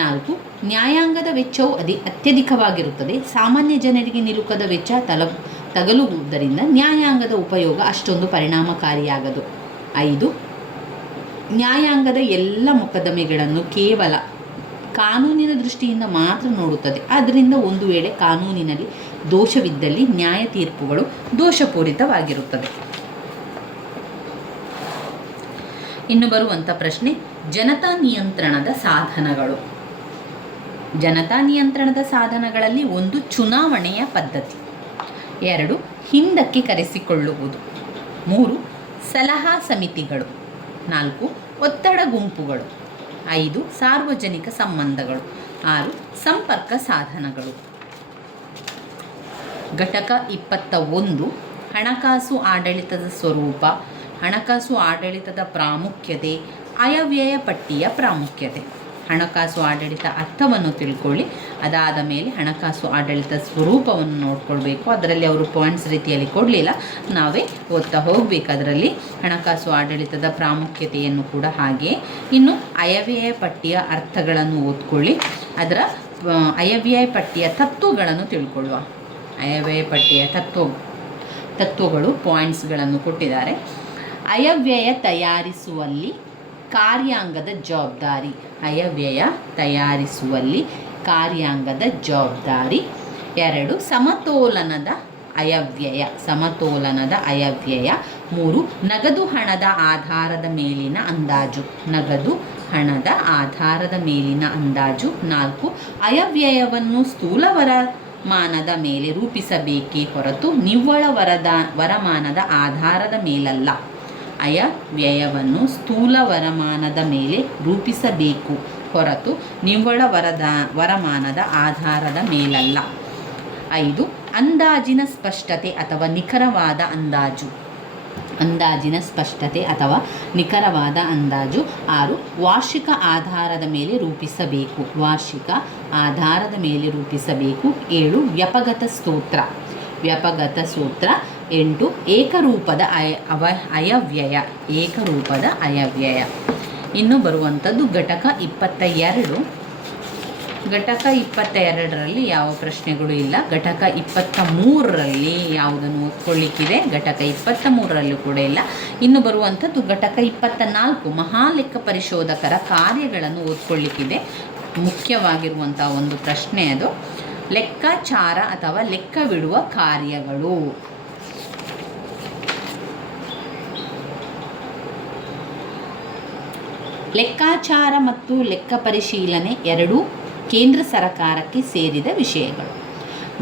4 ನ್ಯಾಯಾಂಗದ ವೆಚ್ಚವು ಅತ್ಯಧಿಕವಾಗಿರುತ್ತದೆ. ಸಾಮಾನ್ಯ ಜನರಿಗೆ ನಿಲುಕದ ವೆಚ್ಚ ತಗಲುವುದರಿಂದ ನ್ಯಾಯಾಂಗದ ಉಪಯೋಗ ಅಷ್ಟೊಂದು ಪರಿಣಾಮಕಾರಿಯಾಗದು. 5 ನ್ಯಾಯಾಂಗದ ಎಲ್ಲ ಮೊಕದ್ದಮೆಗಳನ್ನು ಕೇವಲ ಕಾನೂನಿನ ದೃಷ್ಟಿಯಿಂದ ಮಾತ್ರ ನೋಡುತ್ತದೆ. ಆದ್ದರಿಂದ ಒಂದು ವೇಳೆ ಕಾನೂನಿನಲ್ಲಿ ದೋಷವಿದ್ದಲ್ಲಿ ನ್ಯಾಯ ತೀರ್ಪುಗಳು ದೋಷಪೂರಿತವಾಗಿರುತ್ತದೆ. ಇನ್ನು ಬರುವಂಥ ಪ್ರಶ್ನೆ ಜನತಾ ನಿಯಂತ್ರಣದ ಸಾಧನಗಳು. ಜನತಾ ನಿಯಂತ್ರಣದ ಸಾಧನಗಳಲ್ಲಿ ಒಂದು ಚುನಾವಣೆಯ ಪದ್ಧತಿ, 2 ಹಿಂದಕ್ಕೆ ಕರೆಸಿಕೊಳ್ಳುವುದು, 3 ಸಲಹಾ ಸಮಿತಿಗಳು, 4 ಒತ್ತಡ ಗುಂಪುಗಳು, 5 ಸಾರ್ವಜನಿಕ ಸಂಬಂಧಗಳು, 6 ಸಂಪರ್ಕ ಸಾಧನಗಳು. ಘಟಕ 21 ಹಣಕಾಸು ಆಡಳಿತದ ಸ್ವರೂಪ, ಹಣಕಾಸು ಆಡಳಿತದ ಪ್ರಾಮುಖ್ಯತೆ, ಆಯವ್ಯಯ ಪಟ್ಟಿಯ ಪ್ರಾಮುಖ್ಯತೆ. ಹಣಕಾಸು ಆಡಳಿತ ಅರ್ಥವನ್ನು ತಿಳ್ಕೊಳ್ಳಿ, ಅದಾದ ಮೇಲೆ ಹಣಕಾಸು ಆಡಳಿತ ಸ್ವರೂಪವನ್ನು ನೋಡ್ಕೊಳ್ಬೇಕು. ಅದರಲ್ಲಿ ಅವರು ಪಾಯಿಂಟ್ಸ್ ರೀತಿಯಲ್ಲಿ ಕೊಡಲಿಲ್ಲ, ನಾವೇ ಓದ್ತಾ ಹೋಗಬೇಕು. ಅದರಲ್ಲಿ ಹಣಕಾಸು ಆಡಳಿತದ ಪ್ರಾಮುಖ್ಯತೆಯನ್ನು ಕೂಡ ಹಾಗೆ. ಇನ್ನು ಆಯವ್ಯಯ ಪಟ್ಟಿಯ ಅರ್ಥಗಳನ್ನು ಓದ್ಕೊಳ್ಳಿ, ಅದರ ಆಯವ್ಯಯ ಪಟ್ಟಿಯ ತತ್ವಗಳನ್ನು ತಿಳ್ಕೊಳ್ಳುವ. ಆಯವ್ಯಯ ಪಟ್ಟಿಯ ತತ್ವಗಳು ಪಾಯಿಂಟ್ಸ್ಗಳನ್ನು ಕೊಟ್ಟಿದ್ದಾರೆ. ಆಯವ್ಯಯ ತಯಾರಿಸುವಲ್ಲಿ ಕಾರ್ಯಾಂಗದ ಜವಾಬ್ದಾರಿ, ಆಯವ್ಯಯ ತಯಾರಿಸುವಲ್ಲಿ ಕಾರ್ಯಾಂಗದ ಜವಾಬ್ದಾರಿ. 2 ಸಮತೋಲನದ ಅಯವ್ಯಯ, ಸಮತೋಲನದ ಅಯವ್ಯಯ. 3 ನಗದು ಹಣದ ಆಧಾರದ ಮೇಲಿನ ಅಂದಾಜು, ನಗದು ಹಣದ ಆಧಾರದ ಮೇಲಿನ ಅಂದಾಜು. 4 ಅಯವ್ಯಯವನ್ನು ಸ್ಥೂಲ ವರಮಾನದ ಮೇಲೆ ರೂಪಿಸಬೇಕೇ ಹೊರತು ನಿವ್ವಳ ವರಮಾನದ ಆಧಾರದ ಮೇಲಲ್ಲ. ಅಯವ್ಯಯವನ್ನು ಸ್ಥೂಲ ವರಮಾನದ ಮೇಲೆ ರೂಪಿಸಬೇಕು ಹೊರತು ನಿವ್ವಳ ವರಮಾನದ ಆಧಾರದ ಮೇಲಲ್ಲ. 5 ಅಂದಾಜಿನ ಸ್ಪಷ್ಟತೆ ಅಥವಾ ನಿಖರವಾದ ಅಂದಾಜು, ಅಂದಾಜಿನ ಸ್ಪಷ್ಟತೆ ಅಥವಾ ನಿಖರವಾದ ಅಂದಾಜು. 6 ವಾರ್ಷಿಕ ಆಧಾರದ ಮೇಲೆ ರೂಪಿಸಬೇಕು, ವಾರ್ಷಿಕ ಆಧಾರದ ಮೇಲೆ ರೂಪಿಸಬೇಕು. 7 ವ್ಯಪಗತ ಸೂತ್ರ, ವ್ಯಪಗತ ಸೂತ್ರ. 8 ಏಕರೂಪದ ಅಯವ್ಯಯ, ಏಕರೂಪದ ಅಯವ್ಯಯ. ಇನ್ನು ಬರುವಂಥದ್ದು ಘಟಕ 22. ಘಟಕ 22ರಲ್ಲಿ ಯಾವ ಪ್ರಶ್ನೆಗಳು ಇಲ್ಲ. ಘಟಕ 23ರಲ್ಲಿ ಯಾವುದನ್ನು ಓದ್ಕೊಳ್ಳಿಕ್ಕಿದೆ, ಘಟಕ 23ರಲ್ಲೂ ಕೂಡ ಇಲ್ಲ. ಇನ್ನು ಬರುವಂಥದ್ದು ಘಟಕ 24 ಮಹಾಲೆಕ್ಕ ಪರಿಶೋಧಕರ ಕಾರ್ಯಗಳನ್ನು ಓದ್ಕೊಳ್ಳಿಕ್ಕಿದೆ. ಮುಖ್ಯವಾಗಿರುವಂಥ ಒಂದು ಪ್ರಶ್ನೆ ಅದು, ಲೆಕ್ಕಾಚಾರ ಅಥವಾ ಲೆಕ್ಕವಿಡುವ ಕಾರ್ಯಗಳು. ಲೆಕ್ಕಾಚಾರ ಮತ್ತು ಲೆಕ್ಕ ಪರಿಶೀಲನೆ ಎರಡೂ ಕೇಂದ್ರ ಸರ್ಕಾರಕ್ಕೆ ಸೇರಿದ ವಿಷಯಗಳು.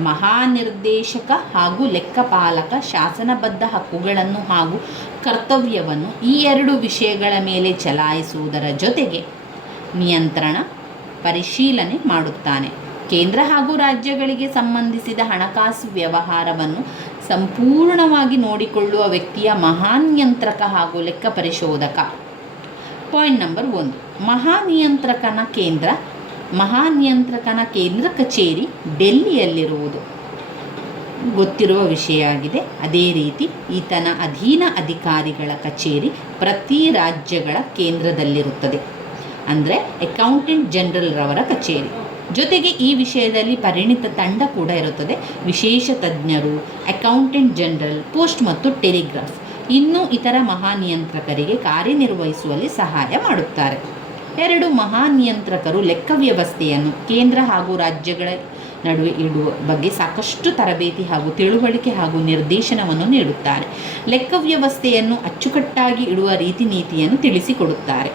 ಮಹಾನಿರ್ದೇಶಕ ಹಾಗೂ ಲೆಕ್ಕಪಾಲಕ ಶಾಸನಬದ್ಧ ಹಕ್ಕುಗಳನ್ನು ಹಾಗೂ ಕರ್ತವ್ಯವನ್ನು ಈ ಎರಡು ವಿಷಯಗಳ ಮೇಲೆ ಚಲಾಯಿಸುವುದರ ಜೊತೆಗೆ ನಿಯಂತ್ರಣ, ಪರಿಶೀಲನೆ ಮಾಡುತ್ತಾನೆ. ಕೇಂದ್ರ ಹಾಗೂ ರಾಜ್ಯಗಳಿಗೆ ಸಂಬಂಧಿಸಿದ ಹಣಕಾಸು ವ್ಯವಹಾರವನ್ನು ಸಂಪೂರ್ಣವಾಗಿ ನೋಡಿಕೊಳ್ಳುವ ವ್ಯಕ್ತಿಯ ಮಹಾನಿಯಂತ್ರಕ ಹಾಗೂ ಲೆಕ್ಕ ಪರಿಶೋಧಕ. ಪಾಯಿಂಟ್ ನಂಬರ್ 1, ಮಹಾನಿಯಂತ್ರಕನ ಕೇಂದ್ರ ಕಚೇರಿ ಡೆಲ್ಲಿಯಲ್ಲಿರುವುದು ಗೊತ್ತಿರುವ ವಿಷಯ ಆಗಿದೆ. ಅದೇ ರೀತಿ ಈತನ ಅಧೀನ ಅಧಿಕಾರಿಗಳ ಕಚೇರಿ ಪ್ರತಿ ರಾಜ್ಯಗಳ ಕೇಂದ್ರದಲ್ಲಿರುತ್ತದೆ, ಅಂದರೆ ಅಕೌಂಟೆಂಟ್ ಜನರಲ್ ರವರ ಕಚೇರಿ. ಜೊತೆಗೆ ಈ ವಿಷಯದಲ್ಲಿ ಪರಿಣಿತ ತಂಡ ಕೂಡ ಇರುತ್ತದೆ. ವಿಶೇಷ ತಜ್ಞರು, ಅಕೌಂಟೆಂಟ್ ಜನರಲ್, ಪೋಸ್ಟ್ ಮತ್ತು ಟೆಲಿಗ್ರಾಫ್ ಇನ್ನೂ ಇತರ ಮಹಾನಿಯಂತ್ರಕರಿಗೆ ಕಾರ್ಯನಿರ್ವಹಿಸುವಲ್ಲಿ ಸಹಾಯ ಮಾಡುತ್ತಾರೆ. 2 ಮಹಾನಿಯಂತ್ರಕರು ಲೆಕ್ಕ ವ್ಯವಸ್ಥೆಯನ್ನು ಕೇಂದ್ರ ಹಾಗೂ ರಾಜ್ಯಗಳ ನಡುವೆ ಇಡುವ ಬಗ್ಗೆ ಸಾಕಷ್ಟು ತರಬೇತಿ ಹಾಗೂ ತಿಳುವಳಿಕೆ ಹಾಗೂ ನಿರ್ದೇಶನವನ್ನು ನೀಡುತ್ತಾರೆ. ಲೆಕ್ಕ ವ್ಯವಸ್ಥೆಯನ್ನು ಅಚ್ಚುಕಟ್ಟಾಗಿ ಇಡುವ ರೀತಿ ನೀತಿಯನ್ನು ತಿಳಿಸಿಕೊಡುತ್ತಾರೆ.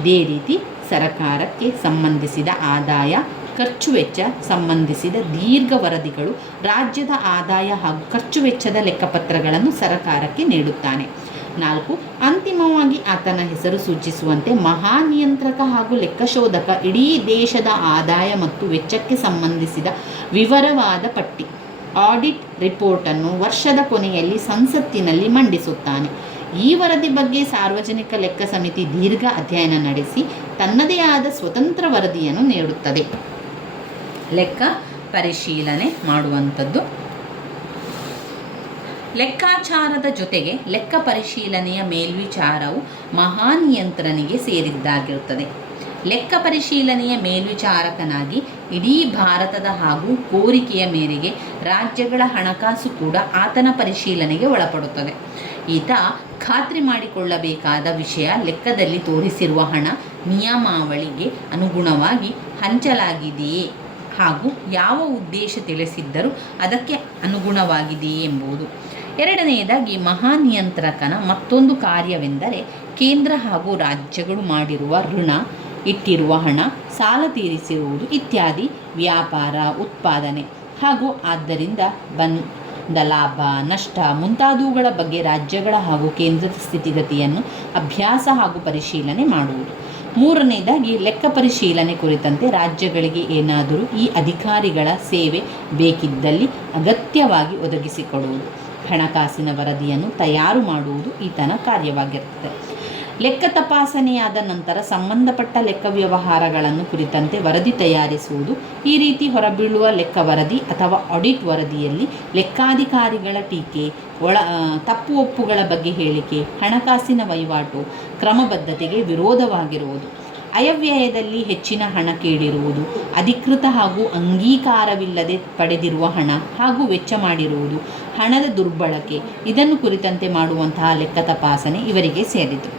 ಇದೇ ರೀತಿ ಸರಕಾರಕ್ಕೆ ಸಂಬಂಧಿಸಿದ ಆದಾಯ, ಖರ್ಚು ವೆಚ್ಚ ಸಂಬಂಧಿಸಿದ ದೀರ್ಘ ವರದಿಗಳು, ರಾಜ್ಯದ ಆದಾಯ ಹಾಗೂ ಖರ್ಚು ವೆಚ್ಚದ ಲೆಕ್ಕಪತ್ರಗಳನ್ನು ಸರಕಾರಕ್ಕೆ ನೀಡುತ್ತಾನೆ. 4 ಅಂತಿಮವಾಗಿ ಆತನ ಹೆಸರು ಸೂಚಿಸುವಂತೆ ಮಹಾನಿಯಂತ್ರಕ ಹಾಗೂ ಲೆಕ್ಕಶೋಧಕ ಇಡೀ ದೇಶದ ಆದಾಯ ಮತ್ತು ವೆಚ್ಚಕ್ಕೆ ಸಂಬಂಧಿಸಿದ ವಿವರವಾದ ಪಟ್ಟಿ, ಆಡಿಟ್ ರಿಪೋರ್ಟನ್ನು ವರ್ಷದ ಕೊನೆಯಲ್ಲಿ ಸಂಸತ್ತಿನಲ್ಲಿ ಮಂಡಿಸುತ್ತಾನೆ. ಈ ವರದಿ ಬಗ್ಗೆ ಸಾರ್ವಜನಿಕ ಲೆಕ್ಕ ಸಮಿತಿ ದೀರ್ಘ ಅಧ್ಯಯನ ನಡೆಸಿ ತನ್ನದೇ ಆದ ಸ್ವತಂತ್ರ ವರದಿಯನ್ನು ನೀಡುತ್ತದೆ. ಲೆಕ್ಕ ಪರಿಶೀಲನೆ ಮಾಡುವಂಥದ್ದು. ಲೆಕ್ಕಾಚಾರದ ಜೊತೆಗೆ ಲೆಕ್ಕ ಪರಿಶೀಲನೆಯ ಮೇಲ್ವಿಚಾರವು ಮಹಾನಿಯಂತ್ರನಿಗೆ ಸೇರಿದ್ದಾಗಿರುತ್ತದೆ. ಲೆಕ್ಕ ಪರಿಶೀಲನೆಯ ಮೇಲ್ವಿಚಾರಕನಾಗಿ ಇಡೀ ಭಾರತದ ಹಾಗೂ ಕೋರಿಕೆಯ ಮೇರೆಗೆ ರಾಜ್ಯಗಳ ಹಣಕಾಸು ಕೂಡ ಆತನ ಪರಿಶೀಲನೆಗೆ ಒಳಪಡುತ್ತದೆ. ಈತ ಖಾತ್ರಿ ಮಾಡಿಕೊಳ್ಳಬೇಕಾದ ವಿಷಯ ಲೆಕ್ಕದಲ್ಲಿ ತೋರಿಸಿರುವ ಹಣ ನಿಯಮಾವಳಿಗೆ ಅನುಗುಣವಾಗಿ ಹಂಚಲಾಗಿದೆಯೇ ಹಾಗೂ ಯಾವ ಉದ್ದೇಶ ತಿಳಿಸಿದ್ದರೂ ಅದಕ್ಕೆ ಅನುಗುಣವಾಗಿದೆಯೇ ಎಂಬುದು. 2ನೇದಾಗಿ ಮಹಾನಿಯಂತ್ರಕನ ಮತ್ತೊಂದು ಕಾರ್ಯವೆಂದರೆ ಕೇಂದ್ರ ಹಾಗೂ ರಾಜ್ಯಗಳು ಮಾಡಿರುವ ಋಣ, ಇಟ್ಟಿರುವ ಹಣ, ಸಾಲ ತೀರಿಸಿರುವುದು ಇತ್ಯಾದಿ ವ್ಯಾಪಾರ, ಉತ್ಪಾದನೆ ಹಾಗೂ ಆದ್ದರಿಂದ ಬಂದ ಲಾಭ, ನಷ್ಟ ಮುಂತಾದವುಗಳ ಬಗ್ಗೆ ರಾಜ್ಯಗಳ ಹಾಗೂ ಕೇಂದ್ರದ ಸ್ಥಿತಿಗತಿಯನ್ನು ಅಭ್ಯಾಸ ಹಾಗೂ ಪರಿಶೀಲನೆ ಮಾಡುವುದು. ಮೂರನೇದಾಗಿ ಲೆಕ್ಕ ಪರಿಶೀಲನೆ ಕುರಿತಂತೆ ರಾಜ್ಯಗಳಿಗೆ ಏನಾದರೂ ಈ ಅಧಿಕಾರಿಗಳ ಸೇವೆ ಬೇಕಿದ್ದಲ್ಲಿ ಅಗತ್ಯವಾಗಿ ಒದಗಿಸಿಕೊಡುವುದು. ಹಣಕಾಸಿನ ವರದಿಯನ್ನು ತಯಾರು ಮಾಡುವುದು ಈತನ ಕಾರ್ಯವಾಗಿರುತ್ತದೆ. ಲೆಕ್ಕ ತಪಾಸಣೆಯಾದ ನಂತರ ಸಂಬಂಧಪಟ್ಟ ಲೆಕ್ಕ ವ್ಯವಹಾರಗಳನ್ನು ಕುರಿತಂತೆ ವರದಿ ತಯಾರಿಸುವುದು. ಈ ರೀತಿ ಹೊರಬೀಳುವ ಲೆಕ್ಕ ವರದಿ ಅಥವಾ ಆಡಿಟ್ ವರದಿಯಲ್ಲಿ ಲೆಕ್ಕಾಧಿಕಾರಿಗಳ ಟೀಕೆ, ತಪ್ಪು ಒಪ್ಪುಗಳ ಬಗ್ಗೆ ಹೇಳಿಕೆ, ಹಣಕಾಸಿನ ವಹಿವಾಟು ಕ್ರಮಬದ್ಧತೆಗೆ ವಿರೋಧವಾಗಿರುವುದು, ಅಯವ್ಯಯದಲ್ಲಿ ಹೆಚ್ಚಿನ ಹಣ ಕೇಳಿರುವುದು, ಅಧಿಕೃತ ಹಾಗೂ ಅಂಗೀಕಾರವಿಲ್ಲದೆ ಪಡೆದಿರುವ ಹಣ ಹಾಗೂ ವೆಚ್ಚ ಮಾಡಿರುವುದು, ಹಣದ ದುರ್ಬಳಕೆ ಇದನ್ನು ಕುರಿತಂತೆ ಮಾಡುವಂತಹ ಲೆಕ್ಕ ತಪಾಸಣೆ ಇವರಿಗೆ ಸೇರಿತು.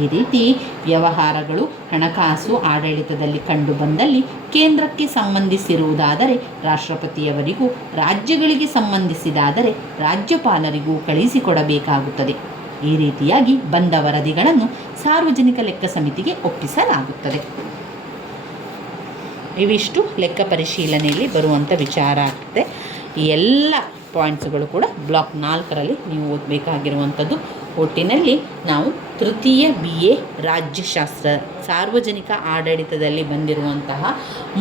ಈ ರೀತಿ ವ್ಯವಹಾರಗಳು ಹಣಕಾಸು ಆಡಳಿತದಲ್ಲಿ ಕಂಡುಬಂದಲ್ಲಿ ಕೇಂದ್ರಕ್ಕೆ ಸಂಬಂಧಿಸಿರುವುದಾದರೆ ರಾಷ್ಟ್ರಪತಿಯವರಿಗೂ, ರಾಜ್ಯಗಳಿಗೆ ಸಂಬಂಧಿಸಿದಾದರೆ ರಾಜ್ಯಪಾಲರಿಗೂ ಕಳುಹಿಸಿಕೊಡಬೇಕಾಗುತ್ತದೆ. ಈ ರೀತಿಯಾಗಿ ಬಂದ ವರದಿಗಳನ್ನು ಸಾರ್ವಜನಿಕ ಲೆಕ್ಕ ಸಮಿತಿಗೆ ಒಪ್ಪಿಸಲಾಗುತ್ತದೆ. ಇವಿಷ್ಟು ಲೆಕ್ಕ ಪರಿಶೀಲನೆಯಲ್ಲಿ ಬರುವಂಥ ವಿಚಾರ ಆಗ್ತದೆ. ಈ ಎಲ್ಲ ಪಾಯಿಂಟ್ಸ್ಗಳು ಕೂಡ ಬ್ಲಾಕ್ 4ರಲ್ಲಿ ನೀವು ಓದಬೇಕಾಗಿರುವಂಥದ್ದು. ಒಟ್ಟಿನಲ್ಲಿ ನಾವು ತೃತೀಯ BA ರಾಜ್ಯಶಾಸ್ತ್ರ ಸಾರ್ವಜನಿಕ ಆಡಳಿತದಲ್ಲಿ ಬಂದಿರುವಂತಹ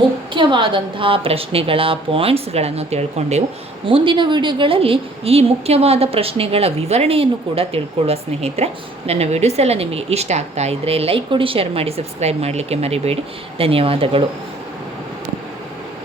ಮುಖ್ಯವಾದಂತಹ ಪ್ರಶ್ನೆಗಳ ಪಾಯಿಂಟ್ಸ್ಗಳನ್ನು ತಿಳ್ಕೊಂಡೆವು. ಮುಂದಿನ ವಿಡಿಯೋಗಳಲ್ಲಿ ಈ ಮುಖ್ಯವಾದ ಪ್ರಶ್ನೆಗಳ ವಿವರಣೆಯನ್ನು ಕೂಡ ತಿಳ್ಕೊಳ್ಳುವ ಸ್ನೇಹಿತರೆ. ನನ್ನ ವಿಡಿಯೋಸ್ ಎಲ್ಲ ನಿಮಗೆ ಇಷ್ಟ ಆಗ್ತಾ ಇದ್ದರೆ ಲೈಕ್ ಕೊಡಿ, ಶೇರ್ ಮಾಡಿ, ಸಬ್ಸ್ಕ್ರೈಬ್ ಮಾಡಲಿಕ್ಕೆ ಮರಿಬೇಡಿ. ಧನ್ಯವಾದಗಳು.